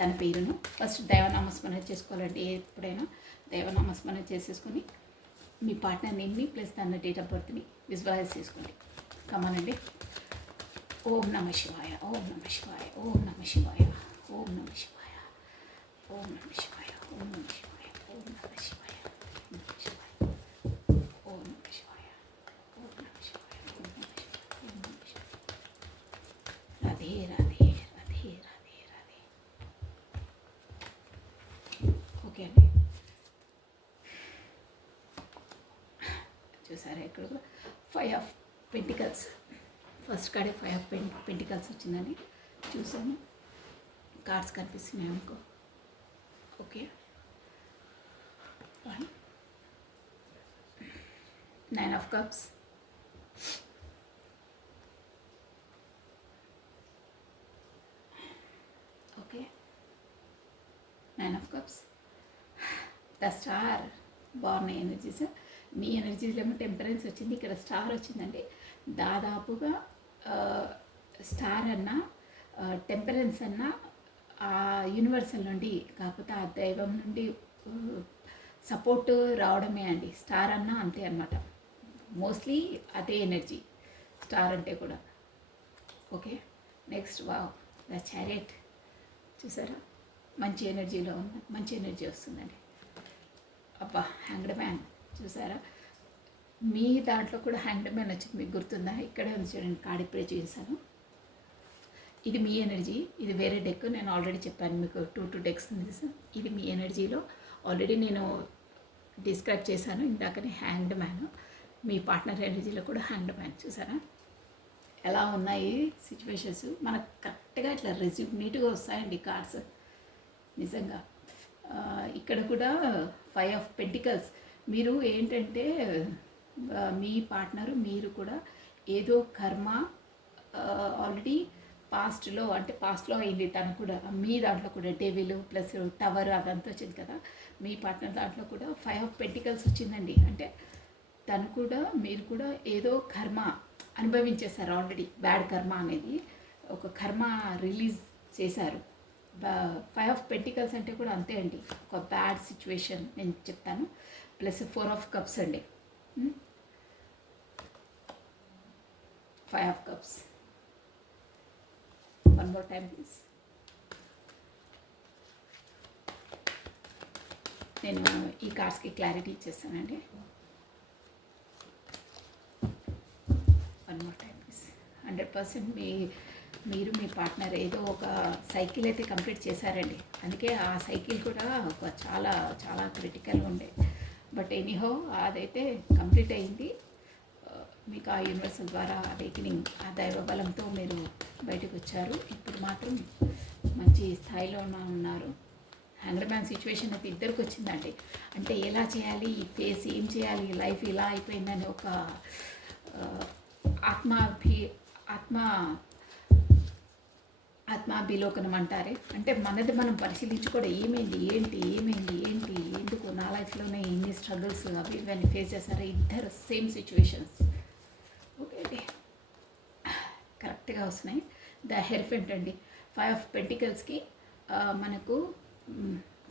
తన పేరును ఫస్ట్ దైవనామస్మరణ చేసుకోవాలండి. ఎప్పుడైనా దైవనామస్మరణ చేసేసుకొని మీ పార్ట్నర్ నేమ్ని ప్లస్ తన డేట్ ఆఫ్ బర్త్ని విజువలైజ్ చేసుకోండి. కమానండి. ఓం నమ శివాయ, ఓం నమ శివాయ, ఓం నమ శివాయ, ఓం నమ శివాయ, ఓం నమ శివాయ, ఓం నమ శివాయ, ఓం నమ శివాయ, ఓం నమ శివాయ, ఓం నమ శివాయ, ఓం నమ శివాయ, ఓం నమ శివాయ. రాధే రాధే రాధే రాధే రాధే. ఓకే అండి. చూసారా ఇక్కడ కూడా 5 ఆఫ్ పెంటికల్స్ ఫస్ట్ కాడే 5 ఆఫ్ పెంటికల్స్ వచ్చిందని చూసాను. కార్డ్స్ కనిపిస్తున్నాయి అనుకో. Okay. 9 of cups, okay. 9 of cups, the star. బాగున్నాయి ఎనర్జీస్. మీ ఎనర్జీస్లో ఏమో టెంపరెన్స్ వచ్చింది, ఇక్కడ స్టార్ వచ్చిందండి. దాదాపుగా స్టార్ అన్న టెంపరెన్స్ అన్న ఆ యూనివర్సల్ నుండి కాకపోతే ఆ దైవం నుండి సపోర్ట్ రావడమే అండి. స్టార్ అన్న అంతే అన్నమాట. మోస్ట్లీ అదే ఎనర్జీ స్టార్ అంటే కూడా. Okay. Next wow, the chariot. చూసారా మంచి ఎనర్జీలో ఉంది, మంచి ఎనర్జీ వస్తుందండి. అబ్బా, హ్యాంగ్డ్ మ్యాన్ చూసారా. మీ దాంట్లో కూడా హ్యాండ్ మ్యాన్ వచ్చింది, మీకు గుర్తుందా? ఇక్కడే ఉంది చూడండి, కార్డ్ ఇప్పుడే చూసాను. ఇది మీ ఎనర్జీ, ఇది వేరే డెక్. నేను ఆల్రెడీ చెప్పాను మీకు 2 డెక్స్ ఉంది. ఇది మీ ఎనర్జీలో ఆల్రెడీ నేను డిస్క్రైబ్ చేశాను ఇందాకనే. హ్యాండ్ మ్యాన్ మీ పార్ట్నర్ ఎనర్జీలో కూడా హ్యాండ్ మ్యాన్. చూసారా ఎలా ఉన్నాయి సిచ్యువేషన్స్. మనకు కరెక్ట్గా ఇట్లా నీట్గా వస్తాయండి కార్డ్స్ నిజంగా. ఇక్కడ కూడా 5 ఆఫ్ పెంటికల్స్. మీరు ఏంటంటే మీ పార్ట్నరు మీరు కూడా ఏదో కర్మ ఆల్రెడీ పాస్ట్లో అయింది. తను కూడా మీ దాంట్లో కూడా డెవిల్ ప్లస్ టవర్ అదంతా వచ్చింది కదా. మీ పార్ట్నర్ దాంట్లో కూడా 5 ఆఫ్ పెంటికల్స్ వచ్చిందండి. అంటే తను కూడా మీరు కూడా ఏదో కర్మ అనుభవించేశారు ఆల్రెడీ. బ్యాడ్ కర్మ అనేది ఒక కర్మ రిలీజ్ చేశారు. 5 ఆఫ్ పెంటికల్స్ అంటే కూడా అంతే అండి, ఒక బ్యాడ్ సిచ్యువేషన్ నేను చెప్తాను. ప్లస్ 4 ఆఫ్ కప్స్ అండి, 5 of cups. One more time please. నేను ఈ కార్డ్స్కి క్లారిటీ ఇచ్చేస్తానండి. One more time please. 100% మీరు మీ పార్ట్నర్ ఏదో ఒక సైకిల్ అయితే కంప్లీట్ చేశారండి. అందుకే ఆ సైకిల్ కూడా ఒక చాలా చాలా క్రిటికల్ ఉండే. బట్ ఎనీహో అదైతే కంప్లీట్ అయింది. మీకు ఆ యూనివర్సల్ ద్వారా అవేకనింగ్, ఆ దైవ బలంతో మీరు బయటకు వచ్చారు. ఇప్పుడు మాత్రం మంచి స్థాయిలో ఉన్నారు. హ్యాంగ్డ్ మ్యాన్ సిచ్యువేషన్ అయితే ఇద్దరికి వచ్చిందండి. అంటే ఎలా చేయాలి, ఈ ఫేస్ ఏం చేయాలి, లైఫ్ ఇలా అయిపోయిందని ఒక ఆత్మాభిలోకనం అంటారే, అంటే మనది మనం పరిశీలించుకోవడం, ఏమైంది ఏంటి ఎందుకు నా లైఫ్లోనే ఇన్ని స్ట్రగుల్స్ అవి ఇవన్నీ ఫేస్ చేశారు. ఇద్దరు సేమ్ సిచ్యువేషన్స్. ఓకే అండి, కరెక్ట్గా వస్తున్నాయి. ద హెర్ఫెంట్ అండి, 5 ఆఫ్ పెంటికల్స్కి మనకు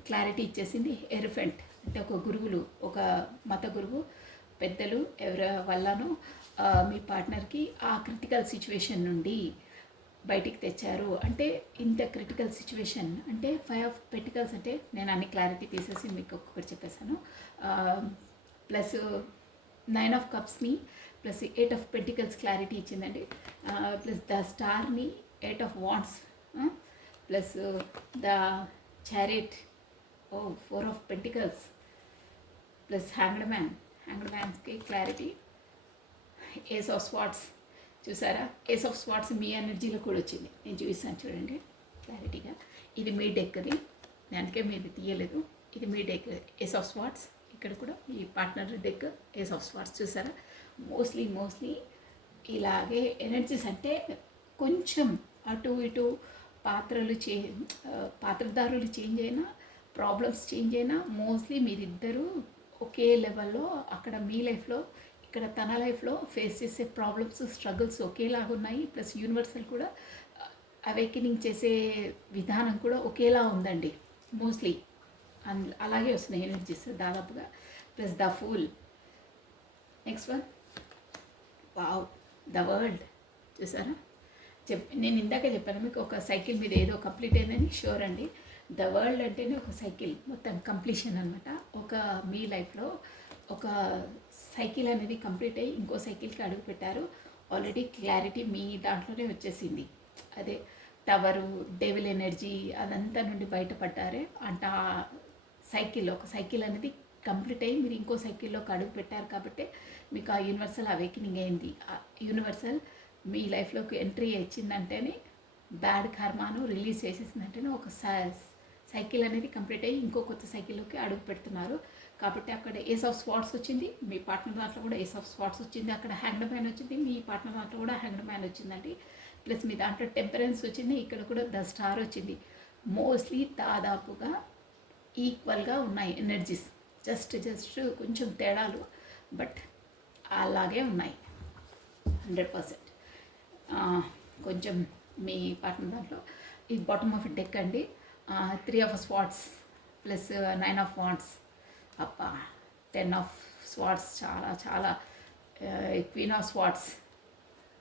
క్లారిటీ ఇచ్చేసింది. ఎరిఫెంట్ అంటే ఒక గురువులు, ఒక మత గురువు పెద్దలు ఎవరి వల్లనో మీ పార్ట్నర్కి ఆ క్రిటికల్ సిచ్యువేషన్ నుండి బయటికి తెచ్చారు. అంటే ఇంత క్రిటికల్ సిచ్యువేషన్ అంటే 5 ఆఫ్ పెంటికల్స్ అంటే నేను అన్ని క్లారిటీ తీసేసి మీకు ఒక్కొక్కటి చెప్పేశాను. ప్లస్ 9 ఆఫ్ కప్స్ని ప్లస్ 8 ఆఫ్ పెంటికల్స్ క్లారిటీ ఇచ్చిందండి. ప్లస్ ద స్టార్ని 8 of wands plus the chariot 4 of pentacles plus hanged మ్యాన్స్కి క్లారిటీ. ఏస్ ఆఫ్ స్వార్డ్స్ చూసారా, ఏస్ ఆఫ్ స్వార్డ్స్ మీ ఎనర్జీలో కూడా వచ్చింది. నేను చూపిస్తాను చూడండి క్లారిటీగా. ఇది మీ డెక్ది, అందుకే మీరు తీయలేదు. ఇది మీ డెక్, ఏస్ ఆఫ్ స్వార్డ్స్. ఇక్కడ కూడా మీ partner deck ace of swords. చూసారా, మోస్ట్లీ ఇలాగే ఎనర్జీస్ అంటే కొంచెం అటు ఇటు పాత్రదారులు చేంజ్ అయినా, ప్రాబ్లమ్స్ చేంజ్ అయినా, మోస్ట్లీ మీరిద్దరూ ఒకే లెవెల్లో అక్కడ మీ లైఫ్లో, ఇక్కడ తన లైఫ్లో ఫేస్ చేసే ప్రాబ్లమ్స్, స్ట్రగుల్స్ ఒకేలాగా ఉన్నాయి. ప్లస్ యూనివర్సల్ కూడా అవేకనింగ్ చేసే విధానం కూడా ఒకేలా ఉందండి. మోస్ట్లీ అలాగే వస్తున్నాయి ఎనర్జీస్ దాదాపుగా. Plus the fool. Next one, wow, the world. చూసారా, నేను ఇందాక చెప్పాను మీకు, ఒక సైకిల్ మీద ఏదో కంప్లీట్ అయిందని. షూర్ అండి, ద వరల్డ్ అంటేనే ఒక సైకిల్, మొత్తం కంప్లీషన్ అనమాట. ఒక మీ లైఫ్లో ఒక సైకిల్ అనేది కంప్లీట్ అయ్యి ఇంకో సైకిల్కి అడుగు పెట్టారు. ఆల్రెడీ క్లారిటీ మీ దాంట్లోనే వచ్చేసింది. అదే టవరు, డెవిల్ ఎనర్జీ అదంతా నుండి బయటపడ్డారే. అంటే ఆ సైకిల్, ఒక సైకిల్ అనేది కంప్లీట్ అయ్యి మీరు ఇంకో సైకిల్లోకి అడుగు పెట్టారు కాబట్టి మీకు ఆ యూనివర్సల్ అవేకనింగ్ అయింది. ఆ యూనివర్సల్ మీ లైఫ్లోకి ఎంట్రీ ఇచ్చిందంటేనే, బ్యాడ్ కర్మాను రిలీజ్ చేసేసిందంటేనే ఒక సైకిల్ అనేది కంప్లీట్ అయ్యి ఇంకో కొత్త సైకిల్లోకి అడుగు పెడుతున్నారు. కాబట్టి అక్కడ ఏస్ ఆఫ్ స్వార్డ్స్ వచ్చింది, మీ పార్ట్నర్ దాంట్లో కూడా ఏస్ ఆఫ్ స్వార్డ్స్ వచ్చింది. అక్కడ హ్యాంగ్డ్ మ్యాన్ వచ్చింది, మీ పార్ట్నర్ దాంట్లో కూడా హ్యాంగ్డ్ మ్యాన్ వచ్చిందండి. ప్లస్ మీ దాంట్లో టెంపరెన్స్ వచ్చింది, ఇక్కడ కూడా ద స్టార్ వచ్చింది. మోస్ట్లీ దాదాపుగా ఈక్వల్గా ఉన్నాయి ఎనర్జీస్. జస్ట్ కొంచెం తేడాలు, బట్ అలాగే ఉన్నాయి 100%. కొంచెం మీ పార్ట్నర్ దాంట్లో ఈ బాటమ్ ఆఫ్ డెక్ అండి, 3 of swords plus 9 of wands, అప్ప 10 ఆఫ్ స్వార్డ్స్, చాలా queen of swords.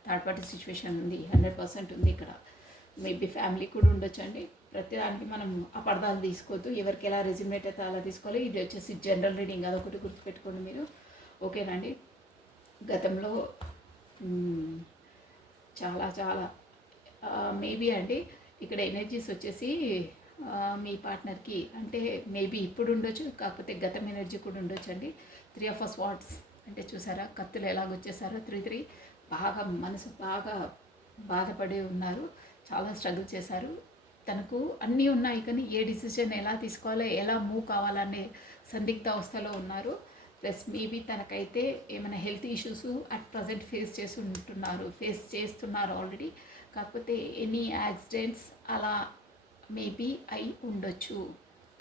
Third party situation ఉంది, 100% ఉంది ఇక్కడ. మేబీ ఫ్యామిలీ కూడా ఉండొచ్చు అండి. ప్రతిదానికి మనం అపార్థాలు తీసుకోవద్దు, ఎవరికి ఎలా రెజ్యూమేట్ అయితే అలా తీసుకోవాలి. ఇది వచ్చేసి జనరల్ రీడింగ్, అదొకటి గుర్తుపెట్టుకోండి మీరు. ఓకేనండి, గతంలో చాలా మేబీ అండి ఇక్కడ ఎనర్జీస్ వచ్చేసి మీ పార్ట్నర్కి అంటే మేబీ ఇప్పుడు ఉండొచ్చు, కాకపోతే గతం ఎనర్జీ కూడా ఉండొచ్చు అండి. 3 ఆఫ్ స్వార్డ్స్ అంటే చూసారా, కత్తులు ఎలాగొచ్చేసారో. 3 బాగా మనసు బాగా బాధపడి ఉన్నారు, చాలా స్ట్రగుల్ చేశారు. తనకు అన్నీ ఉన్నాయి కానీ ఏ డిసిజన్ ఎలా తీసుకోవాలో, ఎలా మూవ్ కావాలనే సందిగ్ధ అవస్థలో ఉన్నారు. ప్లస్ మేబీ తనకైతే ఏమైనా health issues at present face చేస్తున్నారు ఆల్రెడీ. కాకపోతే ఎనీ యాక్సిడెంట్స్ అలా మేబీ అయి ఉండొచ్చు,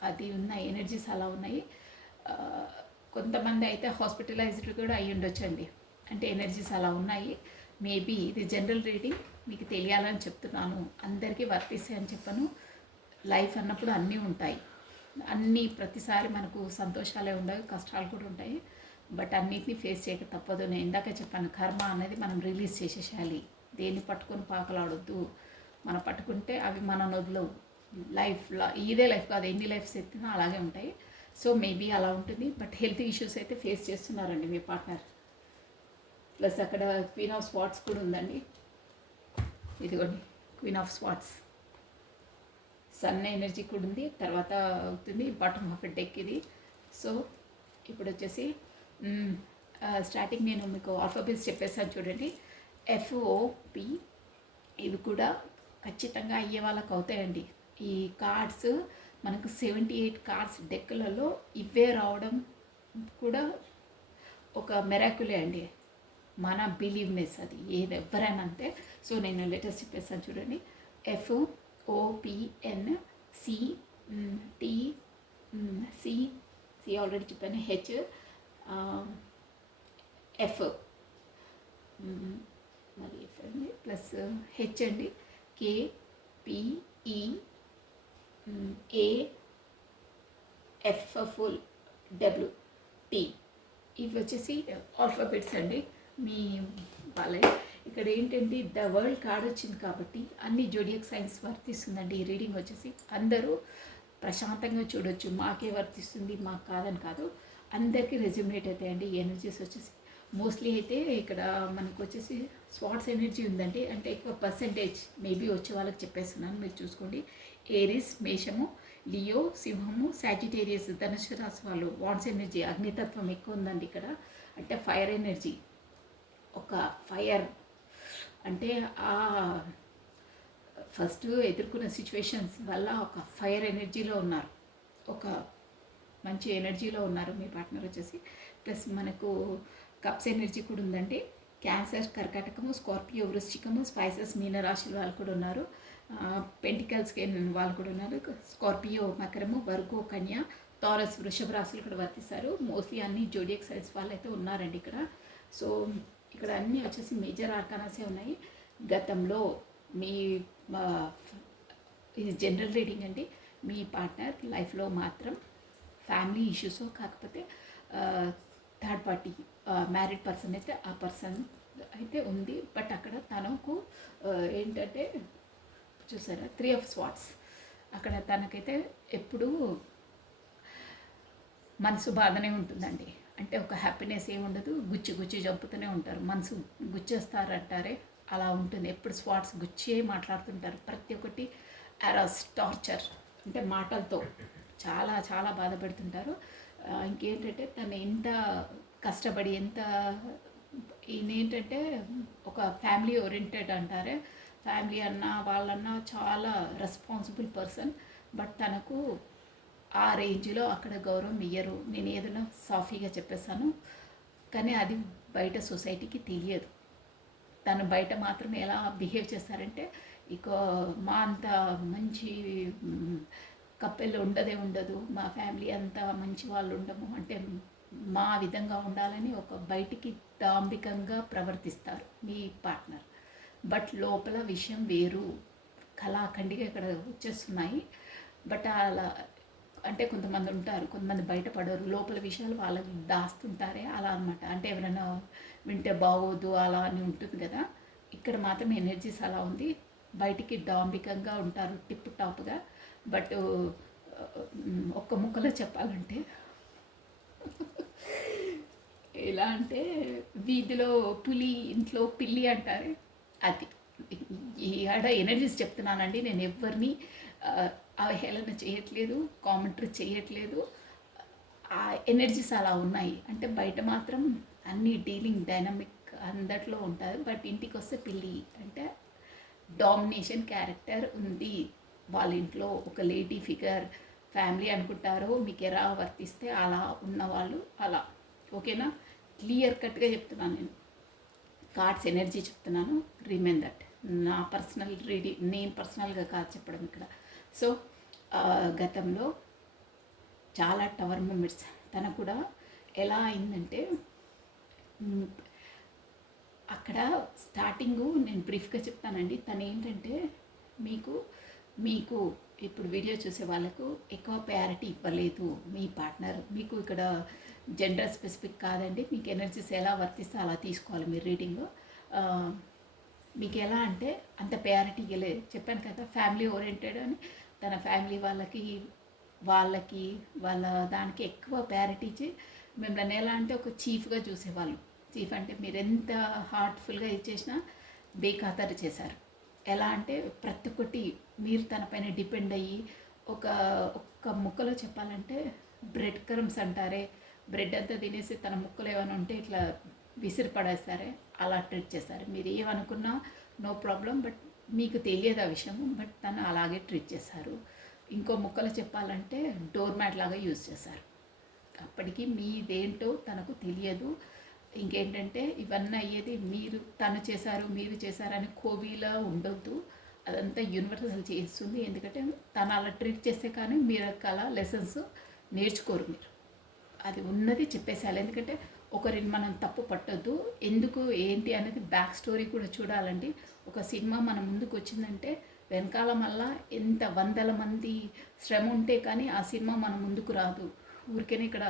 అది ఉన్నాయి, ఎనర్జీస్ అలా ఉన్నాయి. కొంతమంది అయితే హాస్పిటలైజ్డ్ కూడా అయి ఉండొచ్చు అండి, అంటే ఎనర్జీస్ అలా ఉన్నాయి. మేబీ ఇది జనరల్ రీడింగ్, మీకు తెలియాలని చెప్తున్నాను. అందరికీ వర్తిస్తాయి అని చెప్పను. లైఫ్ అన్నప్పుడు అన్నీ ఉంటాయి. అన్నీ ప్రతిసారి మనకు సంతోషాలే ఉండవు, కష్టాలు కూడా ఉంటాయి. బట్ అన్నిటిని ఫేస్ చేయక తప్పదు. నేను ఇందాక చెప్పాను, కర్మ అనేది మనం రిలీజ్ చేసేసేయాలి. దేన్ని పట్టుకొని పాకలాడొద్దు. మనం పట్టుకుంటే అవి మన వదలవు. లైఫ్లో ఇదే లైఫ్ కాదు, ఎన్ని లైఫ్స్ ఎత్తినా అలాగే ఉంటాయి. సో మేబీ అలా ఉంటుంది. బట్ హెల్త్ ఇష్యూస్ అయితే ఫేస్ చేస్తున్నారండి మీ పార్ట్నర్. ప్లస్ అక్కడ క్వీన్ ఆఫ్ స్వాట్స్ కూడా ఉందండి. ఇదిగోండి queen of swords, sun energy కూడా ఉంది. తర్వాత అవుతుంది బాటమ్ ఆఫ్ డెక్ ఇది. సో ఇప్పుడు వచ్చేసి స్టార్టింగ్ నేను మీకు ఆల్ఫాబెట్స్ చెప్పేసాను చూడండి. FOP ఇవి కూడా ఖచ్చితంగా అయ్యే వాళ్ళకి అవుతాయండి. ఈ కార్డ్స్ మనకు 78 కార్డ్స్ డెక్లలో ఇవే రావడం కూడా ఒక మెరాకులే అండి. మన బిలీవ్నెస్ అది, ఏది ఎవరైనా అంతే. సో నేను లెటర్స్ చెప్పేస్తాను చూడండి. FOPN C ఆల్రెడీ చెప్పాను. F మరి F అండి, ప్లస్ H అండి, KPEAF ఫుల్ WT. ఇవి వచ్చేసి ఆల్ఫాబెట్స్ అండి మీ వాళ్ళే. ఇక్కడ ఏంటంటే ద వరల్డ్ కార్డ్ వచ్చింది కాబట్టి అన్ని జోడియాక్ సైన్స్ వర్తిస్తుందండి. ఈ రీడింగ్ వచ్చేసి అందరూ ప్రశాంతంగా చూడొచ్చు. మాకే వర్తిస్తుంది మాకు కాదని కాదు, అందరికీ రెజ్యూమినేట్ అవుతాయండి ఈ ఎనర్జీస్ వచ్చేసి. మోస్ట్లీ అయితే ఇక్కడ మనకు వచ్చేసి స్వాట్స్ ఎనర్జీ ఉందండి. అంటే ఎక్కువ పర్సంటేజ్ మేబీ వచ్చే వాళ్ళకి చెప్పేస్తున్నాను, మీరు చూసుకోండి. ఏరిస్ మేషము, లియో సింహము, సాజిటేరియస్ ధనుసు రాశి వాళ్ళు వాట్స్ ఎనర్జీ అగ్నితత్వం ఎక్కువ ఉందండి ఇక్కడ. అంటే ఫైర్ ఎనర్జీ, ఒక ఫైర్ అంటే ఆ ఫస్ట్ ఎదుర్కొన్న సిచ్యువేషన్స్ వల్ల ఒక ఫైర్ ఎనర్జీలో ఉన్నారు, ఒక మంచి ఎనర్జీలో ఉన్నారు మీ పార్ట్నర్ వచ్చేసి. ప్లస్ మనకు కప్స్ ఎనర్జీ కూడా ఉందండి. క్యాన్సర్, కర్కాటకము, స్కార్పియో, వృశ్చికము, స్పైసెస్ మీనరాశుల వాళ్ళు కూడా ఉన్నారు. పెంటికల్స్కి వాళ్ళు కూడా ఉన్నారు. స్కార్పియో మకరము, వర్గో కన్య, టారస్ వృషభ రాశులు కూడా వర్తిస్తారు. మోస్ట్లీ అన్ని జోడియాక్ సైన్స్ వాళ్ళు అయితే ఉన్నారండి ఇక్కడ. సో ఇక్కడ అన్నీ వచ్చేసి మేజర్ ఆర్కానాసే ఉన్నాయి. గతంలో మీ ఇది జనరల్ రీడింగ్ అండి. మీ పార్ట్నర్ లైఫ్లో మాత్రం ఫ్యామిలీ ఇష్యూస్, కాకపోతే థర్డ్ పార్టీ మ్యారీడ్ పర్సన్ అయితే ఆ పర్సన్ అయితే ఉంది. బట్ అక్కడ తనకు ఏంటంటే చూసారా 3 ఆఫ్ స్వాట్స్, అక్కడ తనకైతే ఎప్పుడూ మనసు బాధనే ఉంటుందండి. అంటే ఒక హ్యాపీనెస్ ఏమి ఉండదు, గుచ్చి చంపుతూనే ఉంటారు, మనసు గుచ్చేస్తారంటారే అలా ఉంటుంది. ఎప్పుడు స్వాట్స్ గుచ్చే మాట్లాడుతుంటారు. ప్రతి ఒక్కటి అరాస్ టార్చర్, అంటే మాటలతో చాలా చాలా బాధపడుతుంటారు. ఇంకేంటంటే తను ఎంత కష్టపడి ఎంత ఈయనేంటంటే ఒక ఫ్యామిలీ ఓరియంటెడ్ అంటారే, ఫ్యామిలీ అన్నా వాళ్ళన్నా చాలా రెస్పాన్సిబుల్ పర్సన్. బట్ తనకు ఆ రేంజ్లో అక్కడ గౌరవం ఇయ్యరు. నేను ఏదైనా సాఫీగా చెప్పేస్తాను, కానీ అది బయట సొసైటీకి తెలియదు. తను బయట మాత్రం ఎలా బిహేవ్ చేస్తారంటే, ఇక మా అంత మంచి కప్పెళ్ళు ఉండదు, మా ఫ్యామిలీ అంతా మంచి వాళ్ళు ఉండము, అంటే మా విధంగా ఉండాలని ఒక బయటికి దాంభికంగా ప్రవర్తిస్తారు మీ పార్ట్నర్. బట్ లోపల విషయం వేరు, కళాఖండిగా ఇక్కడ వచ్చేస్తున్నాయి. బట్ అలా అంటే కొంతమంది ఉంటారు, కొంతమంది బయటపడరు, లోపల విషయాలు వాళ్ళకి దాస్తుంటారే అలా అనమాట. అంటే ఎవరైనా వింటే బాగోదు అలా అని ఉంటుంది కదా. ఇక్కడ మాత్రం ఎనర్జీస్ అలా ఉంది. బయటికి డాంబికంగా ఉంటారు, టిప్ టాప్గా. బట్ ఒక్క ముక్కలో చెప్పాలంటే ఎలా అంటే వీధిలో పులి ఇంట్లో పిల్లి అంటారే అది. ఈ ఆడ ఎనర్జీస్ చెప్తున్నానండి, నేను ఎవరిని అవహేళన చేయట్లేదు, కామెంటరీ చేయట్లేదు. ఆ ఎనర్జీస్ అలా ఉన్నాయి. అంటే బయట మాత్రం అన్ని డీలింగ్ డైనమిక్ అందట్లో ఉంటుంది. బట్ ఇంటికి వస్తే పిల్లి అంటే డామినేషన్ క్యారెక్టర్ ఉంది వాళ్ళ ఇంట్లో. ఒక లేడీ ఫిగర్ ఫ్యామిలీ అనుకుంటారో మీకు ఎలా వర్తిస్తే అలా ఉన్నవాళ్ళు అలా. ఓకేనా, క్లియర్ కట్గా చెప్తున్నాను నేను. కార్డ్స్ ఎనర్జీ చెప్తున్నాను, రిమైన్ దట్. నా పర్సనల్ రీడింగ్, నేను పర్సనల్గా కాదు చెప్పడం ఇక్కడ. సో గతంలో చాలా టవర్ మూమెంట్స్ తనకు కూడా ఎలా అయిందంటే అక్కడ స్టార్టింగు నేను బ్రీఫ్గా చెప్తానండి. తను ఏంటంటే మీకు మీకు ఇప్పుడు వీడియో చూసే వాళ్ళకు ఎక్కువ ప్రయారిటీ ఇవ్వలేదు మీ పార్ట్నర్. మీకు ఇక్కడ జెండర్ స్పెసిఫిక్ కాదండి. మీకు ఎనర్జీస్ ఎలా వర్తిస్తే అలా తీసుకోవాలి మీరు రీడింగ్. మీకు ఎలా అంటే అంత ప్రయారిటీ ఇవ్వలేదు. చెప్పాను కదా ఫ్యామిలీ ఓరియంటెడ్ అని. తన ఫ్యామిలీ వాళ్ళకి వాళ్ళ దానికి ఎక్కువ ప్రయారిటీ ఇచ్చి మిమ్మల్ని ఎలా అంటే ఒక చీఫ్గా చూసేవాళ్ళు. చీఫ్ అంటే మీరు ఎంత హార్ట్ఫుల్గా ఇచ్చేసినా బేఖాతరు చేశారు. ఎలా అంటే ప్రతి ఒక్కటి మీరు తన పైన డిపెండ్ అయ్యి ఒక్క ముక్కలో చెప్పాలంటే బ్రెడ్ క్రమ్స్ అంటారే, బ్రెడ్ అంతా తినేసి తన ముక్కలు ఏమైనా ఉంటే ఇట్లా విసిరి పడేస్తారే, అలా ట్రీట్ చేస్తారు. మీరు ఏమనుకున్నా నో ప్రాబ్లం, బట్ మీకు తెలియదు ఆ విషయం, బట్ తను అలాగే ట్రీట్ చేశారు. ఇంకో ముక్కలు చెప్పాలంటే డోర్ మ్యాట్ లాగా యూజ్ చేశారు. అప్పటికి మీదేంటో తనకు తెలియదు. ఇంకేంటంటే ఇవన్నీ అయ్యేది తను చేశారు మీరు చేశారని కోవిలా ఉండొద్దు. అదంతా యూనివర్సల్ చేస్తుంది. ఎందుకంటే తను అలా ట్రీట్ చేస్తే కానీ మీరు అలా లెసన్స్ నేర్చుకోరు. మీరు అది ఉన్నది చెప్పేసేయాలి. ఎందుకంటే ఒకరిని మనం తప్పు పట్టొద్దు. ఎందుకు ఏంటి అనేది బ్యాక్ స్టోరీ కూడా చూడాలండి. ఒక సినిమా మన ముందుకు వచ్చిందంటే వెనకాల మళ్ళా ఎంత వందల మంది శ్రమ ఉంటే కానీ ఆ సినిమా మన ముందుకు రాదు. ఊరికేనే ఇక్కడ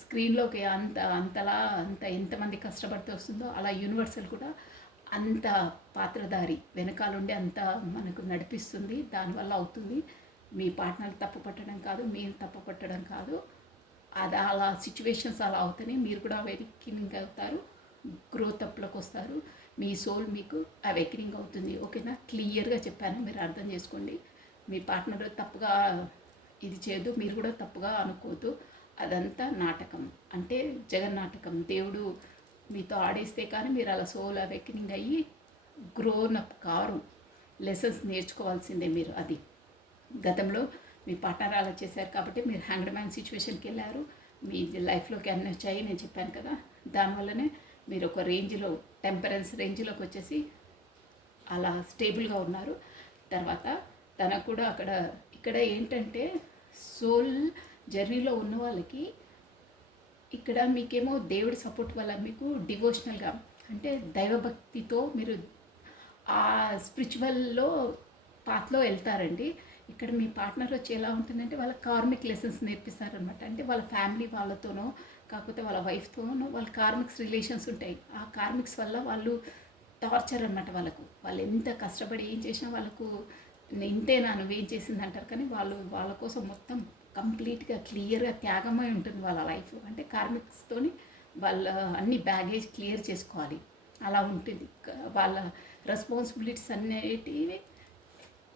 స్క్రీన్లోకి అంత ఎంతమంది కష్టపడితే వస్తుందో అలా యూనివర్సల్ కూడా అంత పాత్రధారి వెనకాలండి అంత మనకు నడిపిస్తుంది. దానివల్ల అవుతుంది. మీ పార్ట్నర్ తప్పు పట్టడం కాదు, మీరు తప్పు పట్టడం కాదు. అది అలా సిచ్యువేషన్స్ అలా అవుతాయి. మీరు కూడా అవేకినింగ్ అవుతారు, గ్రోత్ అప్లోకి వస్తారు. మీ సోల్ మీకు అవేకినింగ్ అవుతుంది. ఓకేనా? క్లియర్గా చెప్పాను, మీరు అర్థం చేసుకోండి. మీ పార్ట్నర్ తప్పుగా ఇది చేయదు, మీరు కూడా తప్పుగా అనుకోవద్దు. అదంతా నాటకం, అంటే జగన్నాటకం. దేవుడు మీతో ఆడేస్తే కానీ మీరు అలా సోల్ అవేకినింగ్ అయ్యి గ్రోనప్ కారు. లెసన్స్ నేర్చుకోవాల్సిందే మీరు. అది గతంలో మీ పార్ట్నర్ అలా చేశారు కాబట్టి మీరు హ్యాంగ్డ్ మ్యాన్ సిచ్యువేషన్కి వెళ్ళారు. మీ లైఫ్లోకి అన్నీ వచ్చాయి నేను చెప్పాను కదా. దానివల్లనే మీరు ఒక రేంజ్లో టెంపరెన్స్ రేంజ్లోకి వచ్చేసి అలా స్టేబుల్గా ఉన్నారు. తర్వాత తనకు కూడా ఇక్కడ ఏంటంటే సోల్ జర్నీలో ఉన్న వాళ్ళకి ఇక్కడ మీకేమో దేవుడి సపోర్ట్ వల్ల మీకు డివోషనల్గా అంటే దైవభక్తితో మీరు ఆ స్పిరిచువల్లో పాత్లో వెళ్తారండి. ఇక్కడ మీ పార్ట్నర్ వచ్చి ఎలా ఉంటుందంటే వాళ్ళ కార్మిక్ లెసన్స్ నేర్పిస్తారనమాట. అంటే వాళ్ళ ఫ్యామిలీ వాళ్ళతోనో కాకపోతే వాళ్ళ వైఫ్తోనో వాళ్ళ కార్మిక్స్ రిలేషన్స్ ఉంటాయి. ఆ కార్మిక్స్ వల్ల వాళ్ళు టార్చర్ అనమాట. వాళ్ళు ఎంత కష్టపడి ఏం చేసినా వాళ్ళకు ఇంతేనా నువ్వేం చేసింది అంటారు. కానీ వాళ్ళ కోసం మొత్తం కంప్లీట్గా క్లియర్గా త్యాగమై ఉంటుంది వాళ్ళ లైఫ్. అంటే కార్మిక్స్తోని వాళ్ళ అన్ని బ్యాగేజ్ క్లియర్ చేసుకోవాలి, అలా ఉంటుంది. వాళ్ళ రెస్పాన్సిబిలిటీస్ అనేటివి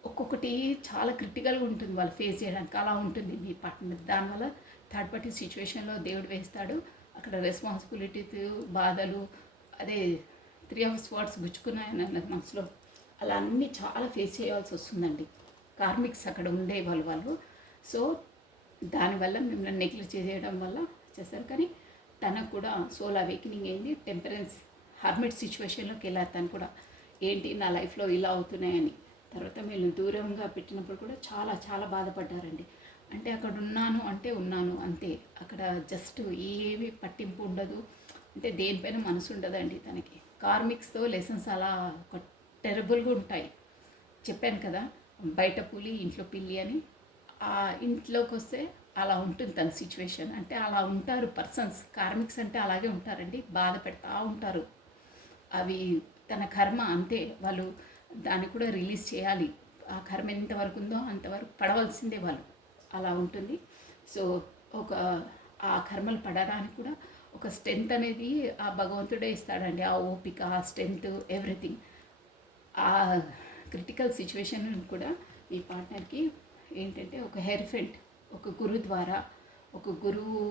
ఒక్కొక్కటి చాలా క్రిటికల్గా ఉంటుంది వాళ్ళు ఫేస్ చేయడానికి. అలా ఉంటుంది మీ పార్ట్నర్. దానివల్ల థర్డ్ పార్టీ సిచ్యువేషన్లో దేవుడు వేస్తాడు. అక్కడ రెస్పాన్సిబిలిటీస్, బాధలు, అదే 3 of Swords గుచ్చుకున్నాయని అన్నది మనసులో. అలా అన్నీ చాలా ఫేస్ చేయాల్సి వస్తుందండి కార్మిక్స్ అక్కడ ఉండే వాళ్ళు. సో దానివల్ల మిమ్మల్ని నెగ్లెక్ట్ చేయడం వల్ల చేస్తారు. కానీ తనకు కూడా సోల్ అవేకినింగ్ అయింది. టెంపరెన్స్ హర్మిట్ సిచ్యువేషన్లోకి వెళ్ళారు. తను కూడా ఏంటి నా లైఫ్లో ఇలా అవుతున్నాయని. తర్వాత మీరు దూరంగా పెట్టినప్పుడు కూడా చాలా చాలా బాధపడ్డారండి. అంటే అక్కడ ఉన్నాను అంతే. అక్కడ జస్ట్ ఏవి పట్టింపు ఉండదు, అంటే దేనిపైన మనసు ఉండదండి తనకి. కార్మిక్స్తో లెసన్స్ అలా ఒక టెరబుల్గా ఉంటాయి. చెప్పాను కదా బయట పులి ఇంట్లో పిల్లి అని. ఆ ఇంట్లోకి వస్తే అలా ఉంటుంది తన సిచ్యువేషన్. అంటే అలా ఉంటారు పర్సన్స్. కార్మిక్స్ అంటే అలాగే ఉంటారండి, బాధ పెడతా ఉంటారు. అవి తన కర్మ అంతే. వాళ్ళు దాన్ని కూడా రిలీజ్ చేయాలి. ఆ కర్మ ఎంతవరకు ఉందో అంతవరకు పడవలసిందే వాళ్ళు. అలా ఉంటుంది. సో ఆ కర్మలు పడడానికి కూడా ఒక స్ట్రెంత్ అనేది ఆ భగవంతుడే ఇస్తాడండి. ఆ ఓపిక, ఆ స్ట్రెంత్, ఎవ్రీథింగ్. ఆ క్రిటికల్ సిచ్యువేషన్ కూడా మీ పార్ట్నర్కి ఏంటంటే ఒక హెర్ఫెంట్, ఒక గురువు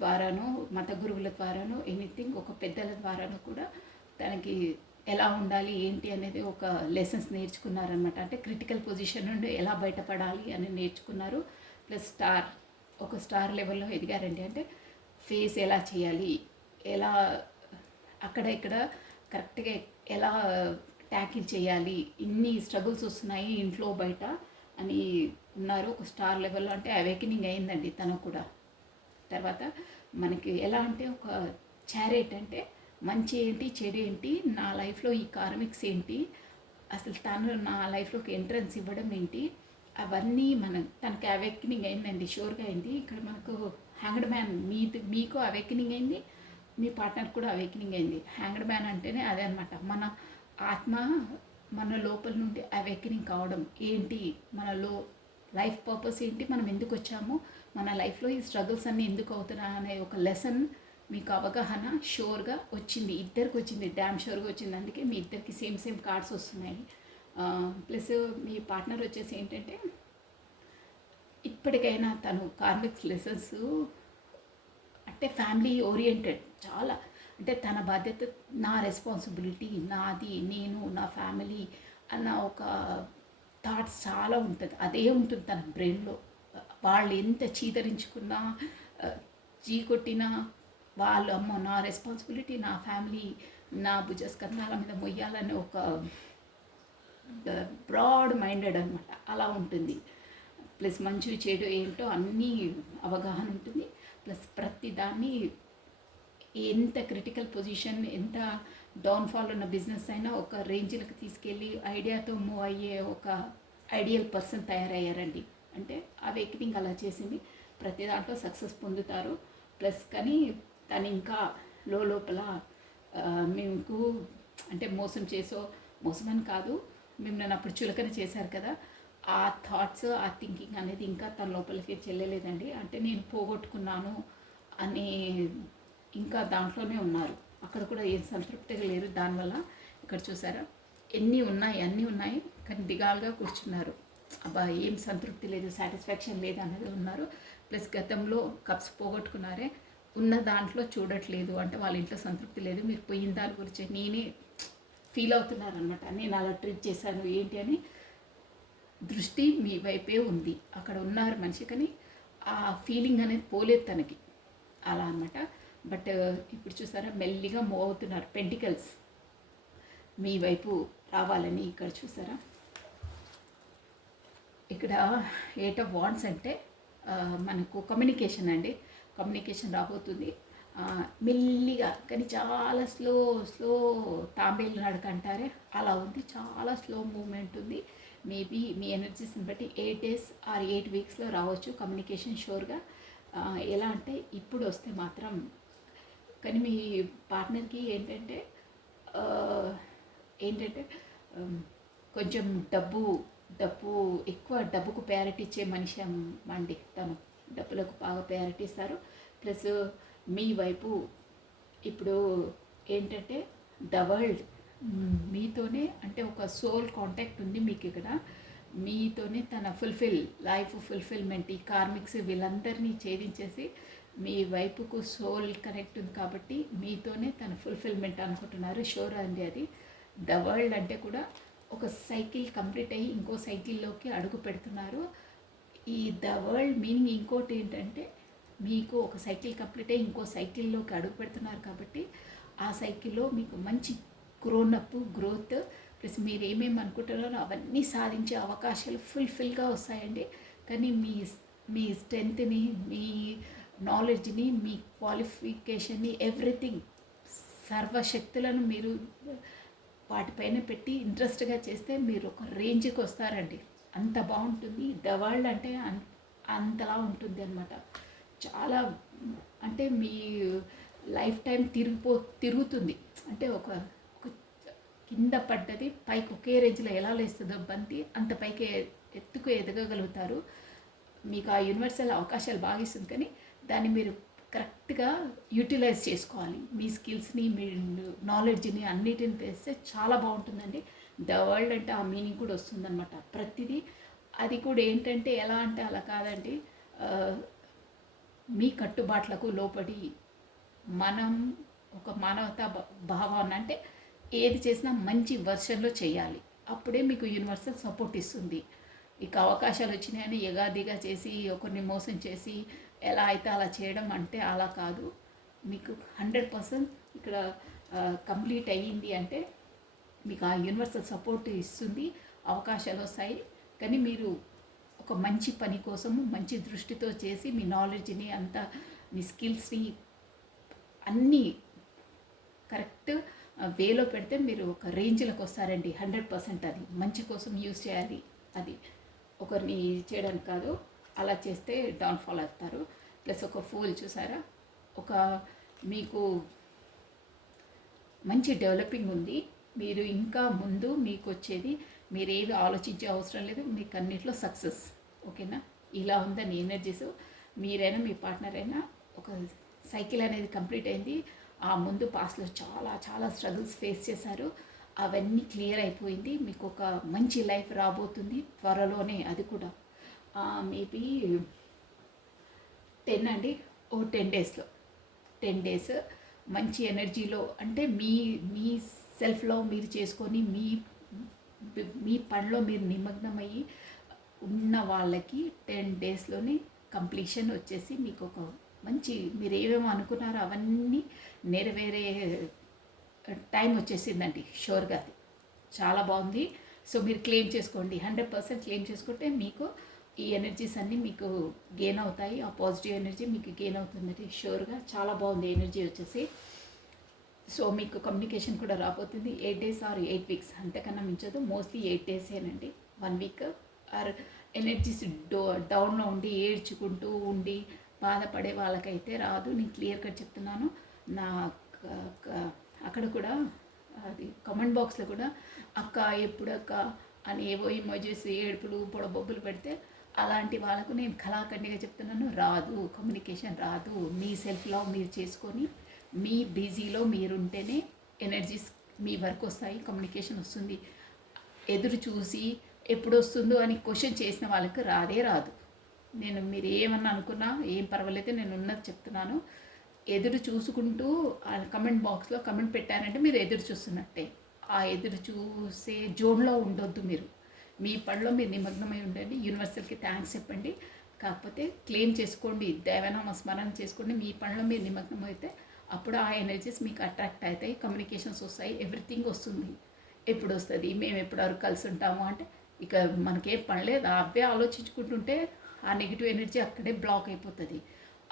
ద్వారానో మత గురువుల ద్వారానో ఎనీథింగ్, ఒక పెద్దల ద్వారానో కూడా తనకి ఎలా ఉండాలి ఏంటి అనేది ఒక లెసన్స్ నేర్చుకున్నారనమాట. అంటే క్రిటికల్ పొజిషన్ నుండి ఎలా బయటపడాలి అని నేర్చుకున్నారు. ప్లస్ ఒక స్టార్ లెవెల్లో ఎదిగారండి. అంటే ఫేస్ ఎలా చేయాలి, ఎలా ఇక్కడ కరెక్ట్గా ఎలా ట్యాకిల్ చేయాలి, ఇన్ని స్ట్రగుల్స్ వస్తున్నాయి ఇంట్లో బయట అని ఉన్నారు. ఒక స్టార్ లెవెల్లో అంటే అవేకినింగ్ అయిందండి తనకు కూడా. తర్వాత మనకి ఎలా అంటే ఒక చారెట్ అంటే మంచి ఏంటి చెడు ఏంటి, నా లైఫ్లో ఈ కార్మిక్స్ ఏంటి, అసలు తను నా లైఫ్లోకి ఎంట్రన్స్ ఇవ్వడం ఏంటి, అవన్నీ తనకి అవేకనింగ్ అయిందండి, షూర్గా అయింది. ఇక్కడ మనకు హ్యాంగ్డ్ మ్యాన్ మీకు అవేకనింగ్ అయింది, మీ పార్ట్నర్ కూడా అవేకనింగ్ అయింది. హ్యాంగ్డ్ మ్యాన్ అంటేనే అదే అనమాట, మన ఆత్మ మన లోపల నుండి అవేకనింగ్ కావడం ఏంటి, మనలో లైఫ్ పర్పస్ ఏంటి, మనం ఎందుకు వచ్చాము, మన లైఫ్లో ఈ స్ట్రగుల్స్ అన్నీ ఎందుకు అవుతున్నా అనే ఒక లెసన్ మీకు అవగాహన షూర్గా వచ్చింది, ఇద్దరికి వచ్చింది, డ్యామ్ షూర్గా వచ్చింది. అందుకే మీ ఇద్దరికి సేమ్ కార్డ్స్ వస్తున్నాయి. ప్లస్ మీ పార్ట్నర్ వచ్చేసి ఏంటంటే ఇప్పటికైనా తను కార్మిక్స్ లెసన్స్ అంటే ఫ్యామిలీ ఓరియంటెడ్, చాలా అంటే తన బాధ్యత, నా రెస్పాన్సిబిలిటీ, నాది, నేను, నా ఫ్యామిలీ అన్న ఒక థాట్స్ చాలా ఉంటుంది. అదే ఉంటుంది తన బ్రెయిన్లో. వాళ్ళు ఎంత చీదరించుకున్నా చీ కొట్టినా వాళ్ళు అమ్మో నా రెస్పాన్సిబిలిటీ, నా ఫ్యామిలీ, నా భుజస్కంధాల మీద మొయ్యాలనే ఒక బ్రాడ్ మైండెడ్ అనమాట, అలా ఉంటుంది. ప్లస్ మంచి చెడు ఏంటో అన్నీ అవగాహన ఉంటుంది. ప్లస్ ప్రతి దాన్ని ఎంత క్రిటికల్ పొజిషన్, ఎంత డౌన్ఫాల్ ఉన్న బిజినెస్ అయినా ఒక రేంజ్లకు తీసుకెళ్ళి ఐడియాతో మూవ్ అయ్యే ఒక ఐడియల్ పర్సన్ తయారయ్యారండి. అంటే ఆ వేకినింగ్ అలా చేసింది. ప్రతి దాంట్లో సక్సెస్ పొందుతారు. ప్లస్ కానీ తను ఇంకా లోపల మీకు అంటే మోసం అని కాదు, మిమ్మల్ని అప్పుడు చులకన చేశారు కదా, ఆ థాట్స్, ఆ థింకింగ్ అనేది ఇంకా తన లోపలికి చెల్లలేదండి. అంటే నేను పోగొట్టుకున్నాను అనే ఇంకా దాంట్లోనే ఉన్నారు. అక్కడ కూడా ఏం సంతృప్తిగా లేరు. దానివల్ల ఇక్కడ చూసారా అన్నీ ఉన్నాయి కానీ దిగాలుగా కూర్చున్నారు. అబ్బా ఏం సంతృప్తి లేదు, సాటిస్ఫాక్షన్ లేదు అనేది ఉన్నారు. ప్లస్ గతంలో కప్స్ పోగొట్టుకున్నారే, ఉన్న దాంట్లో చూడట్లేదు, అంటే వాళ్ళ ఇంట్లో సంతృప్తి లేదు. మీరు పోయిన దాని గురించి నేనే ఫీల్ అవుతున్నారు అనమాట, నేను అలా ట్రీట్ చేశాను ఏంటి అని దృష్టి మీ వైపే ఉంది. అక్కడ ఉన్నారు మనిషి, కానీ ఆ ఫీలింగ్ అనేది పోలేదు తనకి, అలా అనమాట. బట్ ఇప్పుడు చూసారా మెల్లిగా మూవ్ అవుతున్నారు. పెంటికల్స్ మీ వైపు రావాలని ఇక్కడ చూసారా. ఇక్కడ 8 ఆఫ్ వాండ్స్ అంటే మనకు కమ్యూనికేషన్ అండి, కమ్యూనికేషన్ రాబోతుంది మెల్లిగా, కానీ చాలా స్లో తాంబేలు నడక అంటారే అలా ఉంది. చాలా స్లో మూమెంట్ ఉంది. మేబీ మీ ఎనర్జీస్ని బట్టి 8 days ఆర్ 8 weeksలో రావచ్చు కమ్యూనికేషన్ షూర్గా. ఎలా అంటే ఇప్పుడు వస్తే మాత్రం, కానీ మీ పార్ట్నర్కి ఏంటంటే కొంచెం డబ్బు ఎక్కువ, డబ్బుకు ప్రయారిటీ ఇచ్చే మనిషి అండి తను, డబ్బులకు బాగా ప్రయారిటీ ఇస్తారు. ప్లస్ మీ వైపు ఇప్పుడు ఏంటంటే ద వరల్డ్ మీతోనే, అంటే ఒక సోల్ కాంటాక్ట్ ఉంది మీకు ఇక్కడ, మీతోనే తన లైఫ్ ఫుల్ఫిల్మెంట్, ఈ కార్మిక్స్ వీళ్ళందరినీ ఛేదించేసి మీ వైపుకు సోల్ కనెక్ట్ ఉంది కాబట్టి మీతోనే తన ఫుల్ఫిల్మెంట్ అనుకుంటున్నారు. షూర్ అండి అది. ద వరల్డ్ అంటే కూడా ఒక సైకిల్ కంప్లీట్ అయ్యి ఇంకో సైకిల్లోకి అడుగు పెడుతున్నారు. ఈ ద వరల్డ్ మీనింగ్ ఇంకోటి ఏంటంటే, మీకు ఒక సైకిల్ కంప్లీట్ అయ్యి ఇంకో సైకిల్లోకి అడుగు పెడుతున్నారు కాబట్టి ఆ సైకిల్లో మీకు మంచి గ్రోత్, ప్లస్ మీరు ఏమేమి అనుకుంటున్నారో అవన్నీ సాధించే అవకాశాలు ఫుల్ఫిల్గా వస్తాయండి. కానీ మీ స్ట్రెంగ్త్ని, మీ నాలెడ్జ్ని, మీ క్వాలిఫికేషన్ని, ఎవ్రీథింగ్, సర్వశక్తులను మీరు వాటిపైన పెట్టి ఇంట్రెస్ట్గా చేస్తే మీరు ఒక రేంజ్కి వస్తారండి. అంత బాగుంటుంది. ద వరల్డ్ అంటే అంతలా ఉంటుంది అనమాట. చాలా అంటే మీ లైఫ్ టైం తిరుగుతుంది. అంటే ఒక కింద పడ్డది పైకి ఒకే రేంజ్లో ఎలా లేస్తుందో బంతి, అంత పైకి ఎత్తుకు ఎదగగలుగుతారు. మీకు ఆ యూనివర్సల్ అవకాశాలు బాగా ఇస్తుంది, కానీ దాన్ని మీరు కరెక్ట్గా యూటిలైజ్ చేసుకోవాలి. మీ స్కిల్స్ని, మీ నాలెడ్జ్ని అన్నిటిని తెస్తే చాలా బాగుంటుందండి. ద వరల్డ్ అంటే ఆ మీనింగ్ కూడా వస్తుందన్నమాట ప్రతిదీ. అది కూడా ఏంటంటే ఎలా అంటే అలా కాదండి, మీ కట్టుబాట్లకు లోపడి మనం ఒక మానవతా భావాన్ని, అంటే ఏది చేసినా మంచి వర్షన్లో చేయాలి, అప్పుడే మీకు యూనివర్సల్ సపోర్ట్ ఇస్తుంది. ఇక అవకాశాలు వచ్చినాయని ఎగాదిగా చేసి ఒకరిని మోసం చేసి ఎలా అయితే అలా చేయడం అంటే అలా కాదు. మీకు 100% ఇక్కడ కంప్లీట్ అయ్యింది అంటే మీకు ఆ యూనివర్సల్ సపోర్ట్ ఇస్తుంది, అవకాశాలు వస్తాయి. కానీ మీరు ఒక మంచి పని కోసము మంచి దృష్టితో చేసి మీ నాలెడ్జ్ని అంతా, మీ స్కిల్స్ని అన్నీ కరెక్ట్ వేలో పెడితే మీరు ఒక రేంజ్లోకి వస్తారండి. 100% అది మంచి కోసం యూజ్ చేయాలి. అది ఒకరిని చేయడానికి కాదు, అలా చేస్తే డౌన్ఫాల్ అవుతారు. ప్లస్ ఒక ఫూల్ చూసారా, ఒక మీకు మంచి డెవలపింగ్ ఉంది. మీరు ఇంకా ముందు మీకు వచ్చేది, మీరు ఏవి ఆలోచించే అవసరం లేదు, మీకు అన్నిట్లో సక్సెస్. ఓకేనా, ఇలా ఉందని ఎనర్జీస్. మీరైనా మీ పార్ట్నర్ అయినా ఒక సైకిల్ అనేది కంప్లీట్ అయింది. ఆ ముందు పాస్ట్లో చాలా చాలా స్ట్రగుల్స్ ఫేస్ చేశారు, అవన్నీ క్లియర్ అయిపోయింది. మీకు ఒక మంచి లైఫ్ రాబోతుంది త్వరలోనే. అది కూడా మేబీ 10 అండి, 10 డేస్ మంచి ఎనర్జీలో, అంటే మీ మీ సెల్ఫ్లో మీరు చేసుకొని మీ మీ పనిలో మీరు నిమగ్నమయ్యి ఉన్న వాళ్ళకి 10 డేస్లోనే కంప్లీషన్ వచ్చేసి మీకు ఒక మంచి, మీరు ఏమేమో అనుకున్నారో అవన్నీ నెరవేరే టైం వచ్చేసిందండి షూర్గా. అది చాలా బాగుంది. సో మీరు క్లెయిమ్ చేసుకోండి, 100% క్లెయిమ్ చేసుకుంటే మీకు ఈ ఎనర్జీస్ అన్నీ మీకు గెయిన్ అవుతాయి. ఆ పాజిటివ్ ఎనర్జీ మీకు గెయిన్ అవుతుందండి షూర్గా. చాలా బాగుంది ఎనర్జీ వచ్చేసి. సో మీకు కమ్యూనికేషన్ కూడా రాబోతుంది. 8 days ఆర్ 8 weeks, అంతకన్నా మించదు. Mostly 8 days 1 week. Or energies డౌన్లో ఉండి ఏడ్చుకుంటూ ఉండి బాధపడే వాళ్ళకైతే రాదు. నేను క్లియర్ కట్ చెప్తున్నాను. నా అక్కడ కూడా అది కమెంట్ బాక్స్లో కూడా అక్క ఎప్పుడక్క అని ఏవో ఇమోజీస్, ఏడుపులు, పొడబొబ్బులు పెడితే అలాంటి వాళ్ళకు నేను కళాఖండిగా చెప్తున్నాను, రాదు, కమ్యూనికేషన్ రాదు. మీ సెల్ఫ్లో మీరు చేసుకొని మీ బిజీలో మీరుంటేనే ఎనర్జీస్ మీ వర్క్ వస్తాయి, కమ్యూనికేషన్ వస్తుంది. ఎదురు చూసి ఎప్పుడు వస్తుందో అని క్వశ్చన్ చేసిన వాళ్ళకి రాదు. నేను మీరు ఏమన్నా అనుకున్నా ఏం పర్వాలేదు, నేను ఉన్నది చెప్తున్నాను. ఎదురు చూసుకుంటూ కమెంట్ బాక్స్లో కమెంట్ పెట్టారంటే మీరు ఎదురు చూస్తున్నట్టే. ఆ ఎదురు చూసే జోన్లో ఉండొద్దు. మీరు మీ పనిలో మీరు నిమగ్నమై ఉండండి. యూనివర్సల్కి థ్యాంక్స్ చెప్పండి. కాకపోతే క్లెయిమ్ చేసుకోండి, దైవనామ స్మరణ చేసుకోండి. మీ పనిలో మీరు నిమగ్నం అయితే అప్పుడు ఆ ఎనర్జీస్ మీకు అట్రాక్ట్ అవుతాయి, కమ్యూనికేషన్స్ వస్తాయి, ఎవ్రీథింగ్ వస్తుంది. ఎప్పుడు వస్తుంది, మేము ఎప్పుడు వరకు కలిసి ఉంటాము అంటే ఇక మనకేం పని లేదు. అవే ఆలోచించుకుంటుంటే ఆ నెగిటివ్ ఎనర్జీ అక్కడే బ్లాక్ అయిపోతుంది.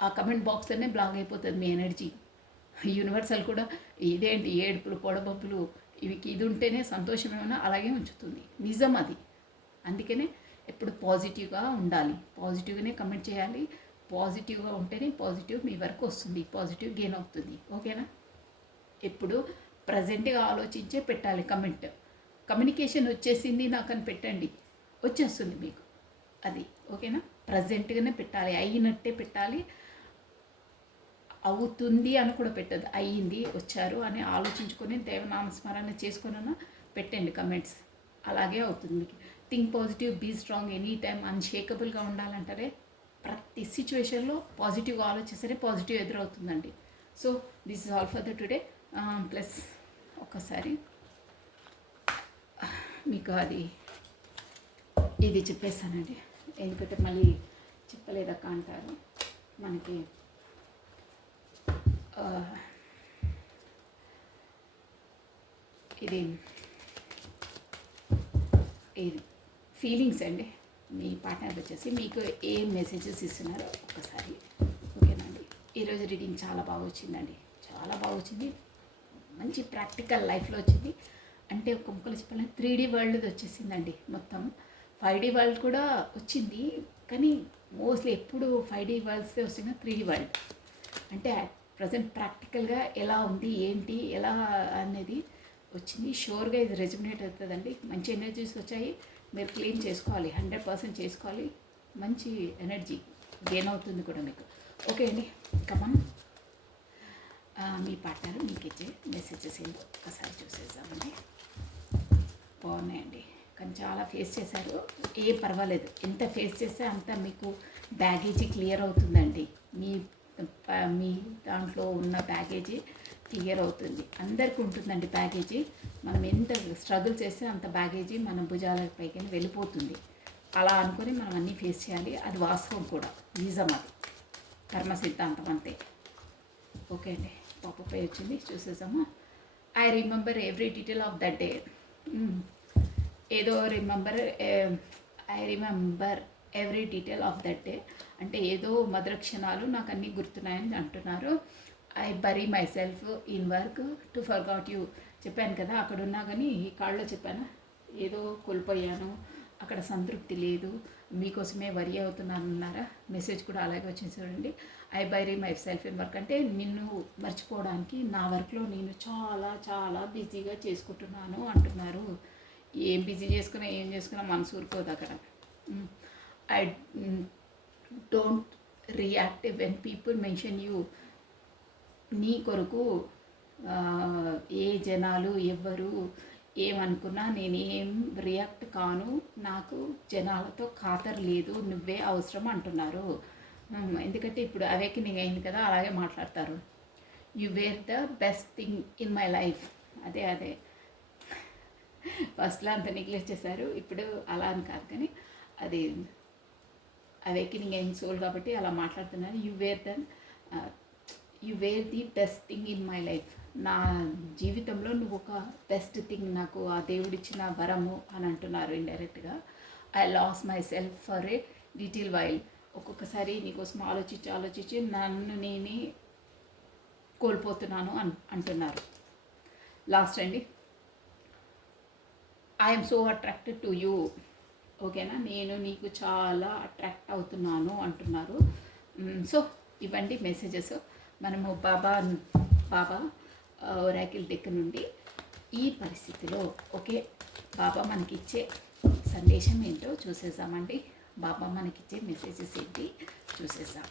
ఆ కమెంట్ బాక్స్లోనే బ్లాక్ అయిపోతుంది మీ ఎనర్జీ. యూనివర్సల్ కూడా ఇదేంటి ఏడుపులు, పొడబొబ్బులు, ఇది ఉంటేనే సంతోషం ఏమైనా అలాగే ఉంచుతుంది. నిజం అది. అందుకనే ఎప్పుడు పాజిటివ్గా ఉండాలి, పాజిటివ్గానే కమెంట్ చేయాలి. పాజిటివ్గా ఉంటేనే పాజిటివ్ మీ వరకు వస్తుంది, పాజిటివ్ గెయిన్ అవుతుంది. ఓకేనా, ఎప్పుడు ప్రజెంట్గా ఆలోచించే పెట్టాలి కమెంట్. కమ్యూనికేషన్ వచ్చేసింది నాకు అని పెట్టండి, వచ్చేస్తుంది మీకు అది. ఓకేనా, ప్రజెంట్గానే పెట్టాలి, అయినట్టే పెట్టాలి. అవుతుంది అని కూడా పెట్టద్దు, అయ్యింది, వచ్చారు అని ఆలోచించుకొని దేవనామస్మరణ చేసుకున్నా పెట్టండి కమెంట్స్. అలాగే అవుతుంది మీకు. Think positive, be strong, any time అన్షేకబుల్గా ఉండాలంటారే. ప్రతి సిచ్యువేషన్లో పాజిటివ్గా ఆలోచిస్తేనే పాజిటివ్ ఎదురవుతుందండి. So this is all for the today. Plus ఒక్కసారి మీకు అది ఇది చెప్పేస్తానండి, ఎందుకంటే మళ్ళీ చెప్పలేదక్క అంటారు. మనకి ఇది ఫీలింగ్స్ అండి. మీ పార్ట్నర్ వచ్చేసి మీకు ఏం మెసేజెస్ ఇస్తున్నారో ఒక్కసారి. ఓకేనా అండి, ఈరోజు రీడింగ్ చాలా బాగా వచ్చిందండి, చాలా బాగా వచ్చింది. మంచి ప్రాక్టికల్ లైఫ్లో వచ్చింది. అంటే ఒక ముక్కలు చెప్పాలంటే 3D వరల్డ్ వచ్చేసిందండి మొత్తం. 5D వరల్డ్ కూడా వచ్చింది, కానీ మోస్ట్లీ ఎప్పుడు 5D వరల్డ్సే వస్తుంది. 3D వరల్డ్ అంటే ప్రజెంట్ ప్రాక్టికల్గా ఎలా ఉంది, ఏంటి, ఎలా అనేది వచ్చింది. షూర్గా ఇది రెజ్యుమినేట్ అవుతుందండి. మంచి ఎనర్జీస్ వచ్చాయి, మీరు క్లీన్ చేసుకోవాలి, 100% చేసుకోవాలి. మంచి ఎనర్జీ గెయిన్ అవుతుంది కూడా మీకు. ఓకే అండి, కమన్. మీ పార్ట్నర్ మీకు ఇచ్చే మెసేజెస్ ఏంటో ఒకసారి చూసేద్దామండి. బాగున్నాయండి, కానీ చాలా ఫేస్ చేశారు. ఏం పర్వాలేదు, ఎంత ఫేస్ చేస్తే అంత మీకు బ్యాగేజీ క్లియర్ అవుతుందండి. మీ దాంట్లో ఉన్న బ్యాగేజీ క్లియర్ అవుతుంది. అందరికీ ఉంటుందండి బ్యాగేజీ. మనం ఎంత స్ట్రగుల్ చేస్తే అంత బ్యాగేజీ మన భుజాలపైకి వెళ్ళిపోతుంది. అలా అనుకొని మనం అన్నీ ఫేస్ చేయాలి. అది వాస్తవం కూడా, నిజం, అది కర్మ సిద్ధాంతం అంతే. ఓకే అండి, పాపపై వచ్చింది, చూసేసాము. I remember every detail of that day. ఏదో I remember every detail of that day అంటే ఏదో మధుర క్షణాలు నాకు అన్నీ గుర్తున్నాయని అంటున్నారు. I bury myself in work to forgot you. చెప్పాను కదా, అక్కడ ఉన్నా కానీ ఈ కాళ్ళలో చెప్పాను, ఏదో కోల్పోయాను, అక్కడ సంతృప్తి లేదు, మీకోసమే వరి అవుతున్నాను అన్నారా. మెసేజ్ కూడా అలాగే వచ్చింది చూడండి. I bury myself in work అంటే నిన్ను మర్చిపోవడానికి నా వర్క్లో నేను చాలా చాలా బిజీగా చేసుకుంటున్నాను అంటున్నారు. ఏం బిజీ చేసుకున్నా ఏం చేసుకున్నా మనసు ఊరుకోదు అక్కడ. I don't react when people mention you. నీ కొరకు ఏ జనాలు ఎవ్వరు ఏమనుకున్నా నేనేం రియాక్ట్ కాను, నాకు జనాలతో ఖాతరు లేదు, నువ్వే అవసరం అంటున్నారు. ఎందుకంటే ఇప్పుడు అవేకనింగ్ అయింది కదా, అలాగే మాట్లాడతారు. You wear the best thing in my life. అదే అదే ఫస్ట్లో అంత నెగ్లెక్ట్ చేశారు, ఇప్పుడు అలా అని కాదు కానీ అది అవేకనింగ్ అయిన సోల్ కాబట్టి అలా మాట్లాడుతున్నాను. You wear the best thing in my life. నా జీవితంలో నువ్వు ఒక బెస్ట్ థింగ్, నాకు ఆ దేవుడిచ్చిన వరము అని అంటున్నారు ఇండైరెక్ట్గా. I lose myself for a little while. ఒక్కొక్కసారి నీకోసం ఆలోచించి నన్ను నేనే కోల్పోతున్నాను అంటున్నారు. లాస్ట్ అండి, I'm so attracted to you. ఓకేనా, నేను నీకు చాలా అట్రాక్ట్ అవుతున్నాను అంటున్నారు. సో ఇవ్వండి మెసేజెస్. మనము బాబా ఒరాకిల్ డెక్ నుండి ఈ పరిస్థితిలో ఓకే, బాబా మనకిచ్చే సందేశం ఏంటో చూసేసామండి. బాబా మనకిచ్చే మెసేజెస్ ఏంటి చూసేసాం.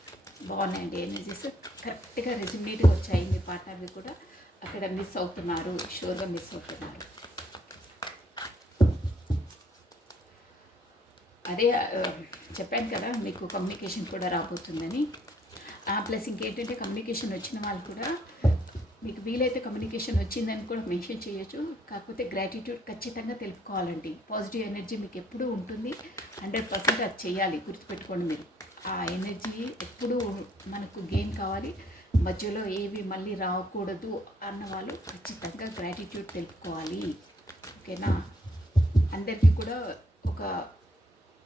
బాగున్నాయండి ఎనర్జీస్, కరెక్ట్గా రెజ్యూమేట్గా వచ్చాయి. మీ పార్ట్నర్వి కూడా అక్కడ మిస్ అవుతున్నారు, షూర్గా మిస్ అవుతున్నారు. అదే చెప్పాను కదా మీకు కమ్యూనికేషన్ కూడా రాబోతుందని. ప్లస్ ఇంకేంటంటే కమ్యూనికేషన్ వచ్చిన వాళ్ళు కూడా మీకు వీలైతే కమ్యూనికేషన్ వచ్చిందని కూడా మెన్షన్ చేయొచ్చు. కాకపోతే గ్రాటిట్యూడ్ ఖచ్చితంగా తెలుపుకోవాలండి. పాజిటివ్ ఎనర్జీ మీకు ఎప్పుడూ ఉంటుంది, 100% అది చేయాలి, గుర్తుపెట్టుకోండి మీరు. ఆ ఎనర్జీ ఎప్పుడూ మనకు గెయిన్ కావాలి, మధ్యలో ఏవి మళ్ళీ రాకూడదు అన్న వాళ్ళు ఖచ్చితంగా గ్రాటిట్యూడ్ తెలుపుకోవాలి. ఓకేనా, అందరికీ కూడా ఒక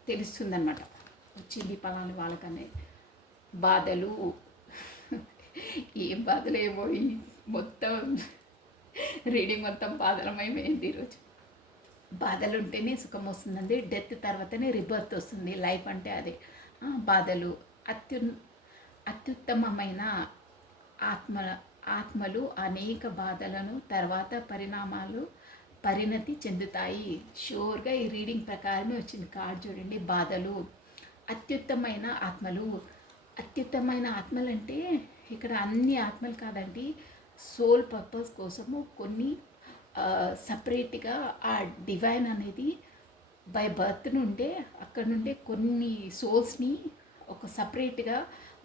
తెలుస్తుందన్నమాట, వచ్చింది పలాని వాళ్ళకనే. బాధలు ఏం బాధలు ఏమో, ఈ మొత్తం రీడింగ్ మొత్తం బాధలమయమైంది ఈరోజు. బాధలు ఉంటేనే సుఖం వస్తుందండి, డెత్ తర్వాతనే రిబర్త్ వస్తుంది. లైఫ్ అంటే అదే, బాధలు. అత్యుత్తమమైన ఆత్మలు అనేక బాధలను తర్వాత పరిణతి చెందుతాయి. షూర్గా ఈ రీడింగ్ ప్రకారమే వచ్చింది కార్డ్ చూడండి. బాధలు, అత్యుత్తమైన ఆత్మలు అంటే ఇక్కడ అన్ని ఆత్మలు కాదండి, సోల్ పర్పస్ కోసము కొన్ని సపరేట్గా ఆ డివైన్ అనేది బై బర్త్ నుండే అక్కడ నుండే కొన్ని సోల్స్ని ఒక సపరేట్గా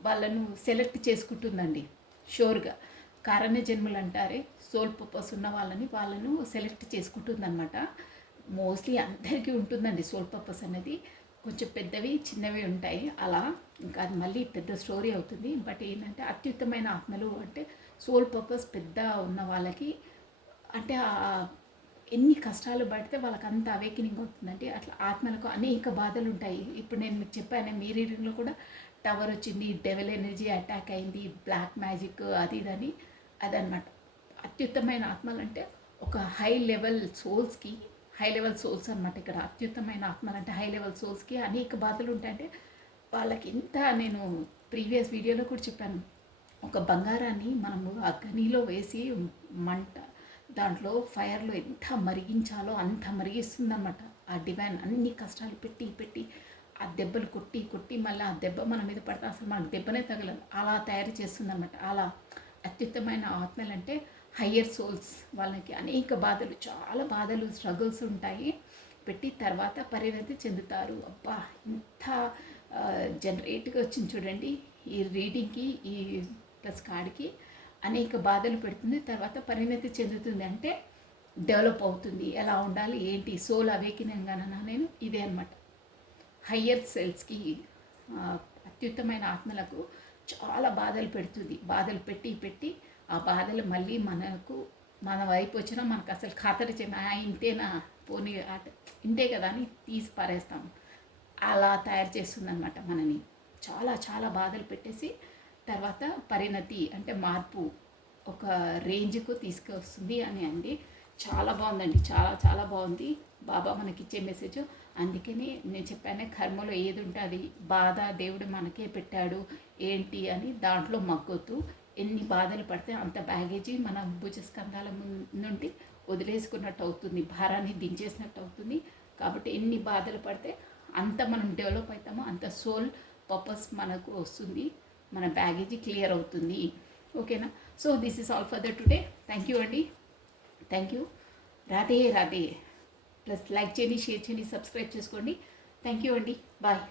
వాళ్ళను సెలెక్ట్ చేసుకుంటుందండి. షూర్గా కారణ జన్మలు అంటారే, సోల్ పర్పస్ ఉన్న వాళ్ళను సెలెక్ట్ చేసుకుంటుందన్నమాట. మోస్ట్లీ అందరికీ ఉంటుందండి సోల్ పర్పస్ అనేది. కొంచెం పెద్దవి చిన్నవి ఉంటాయి అలా, ఇంకా అది మళ్ళీ పెద్ద స్టోరీ అవుతుంది. బట్ ఏంటంటే అత్యుత్తమైన ఆత్మలు అంటే సోల్ పర్పస్ పెద్ద ఉన్న వాళ్ళకి అంటే ఎన్ని కష్టాలు పడితే వాళ్ళకి అంత అవేకనింగ్ అవుతుందంటే అట్లా ఆత్మలకు అనేక బాధలు ఉంటాయి. ఇప్పుడు నేను మీకు చెప్పాను, మీ రీడింగ్లో కూడా టవర్ వచ్చింది, డెవల్ ఎనర్జీ అటాక్ అయింది, బ్లాక్ మ్యాజిక్ అది ఇదని, అదనమాట. అత్యుత్తమైన ఆత్మలు అంటే ఒక హై లెవెల్ సోల్స్ అనమాట. ఇక్కడ అత్యుత్తమైన ఆత్మలు అంటే హై లెవెల్ సోల్స్కి అనేక బాధలు ఉంటాయంటే వాళ్ళకి ఎంత, నేను ప్రీవియస్ వీడియోలో కూడా చెప్పాను, ఒక బంగారాన్ని మనము ఆ గనిలో వేసి మంట దాంట్లో ఫైర్లో ఎంత మరిగించాలో అంత మరిగిస్తుందన్నమాట. ఆ డివైన్ అన్ని కష్టాలు పెట్టి ఆ దెబ్బలు కొట్టి మళ్ళీ ఆ దెబ్బ మన మీద పడితే అసలు మనకు దెబ్బనే తగలదు, అలా తయారు చేస్తుందన్నమాట. అలా అత్యుత్తమైన ఆత్మలు అంటే హయ్యర్ సోల్స్, వాళ్ళకి అనేక బాధలు, చాలా బాధలు, స్ట్రగుల్స్ ఉంటాయి పెట్టి తర్వాత పరిణతి చెందుతారు. అబ్బా ఇంత జనరేట్గా వచ్చింది చూడండి ఈ రీడింగ్కి, ఈ ప్లస్ కార్డ్కి. అనేక బాధలు పెడుతుంది, తర్వాత పరిణతి చెందుతుంది అంటే డెవలప్ అవుతుంది. ఎలా ఉండాలి ఏంటి, సోల్ అవేకినంగా నేను ఇదే అనమాట. హయ్యర్ సెల్స్కి, అత్యుత్తమైన ఆత్మలకు చాలా బాధలు పెడుతుంది. బాధలు పెట్టి ఆ బాధలు మళ్ళీ మన వైపు వచ్చినా మనకు అసలు ఖాతరు ఇంతేనా పోనీ ఇంతే కదా అని తీసి పారేస్తాం. అలా తయారు చేస్తుందన్నమాట మనని. చాలా బాధలు పెట్టేసి తర్వాత పరిణతి అంటే మార్పు ఒక రేంజ్కు తీసుకొస్తుంది అని అండి. చాలా బాగుందండి, చాలా చాలా బాగుంది బాబా మనకిచ్చే మెసేజ్. అందుకని నేను చెప్పానే, కర్మలో ఏది ఉంటే అది బాధ దేవుడు మనకే పెట్టాడు ఏంటి అని దాంట్లో మగ్గొద్దు. ఎన్ని బాధలు పడితే అంత బ్యాగేజీ మన భుజస్కంధాల నుండి వదిలేసుకున్నట్టు అవుతుంది, భారాన్ని దించేసినట్టు అవుతుంది. కాబట్టి ఎన్ని బాధలు పడితే అంత మనం డెవలప్ అవుతామో అంత సోల్ పర్పస్ మనకు వస్తుంది, మన బ్యాగేజీ క్లియర్ అవుతుంది. ఓకేనా? So this is all for the today. Thank you అండి, thank you. Radhe Radhe. Plus like చేయండి, షేర్ చేయండి, సబ్స్క్రైబ్ చేసుకోండి. థ్యాంక్ యూ అండి, బాయ్.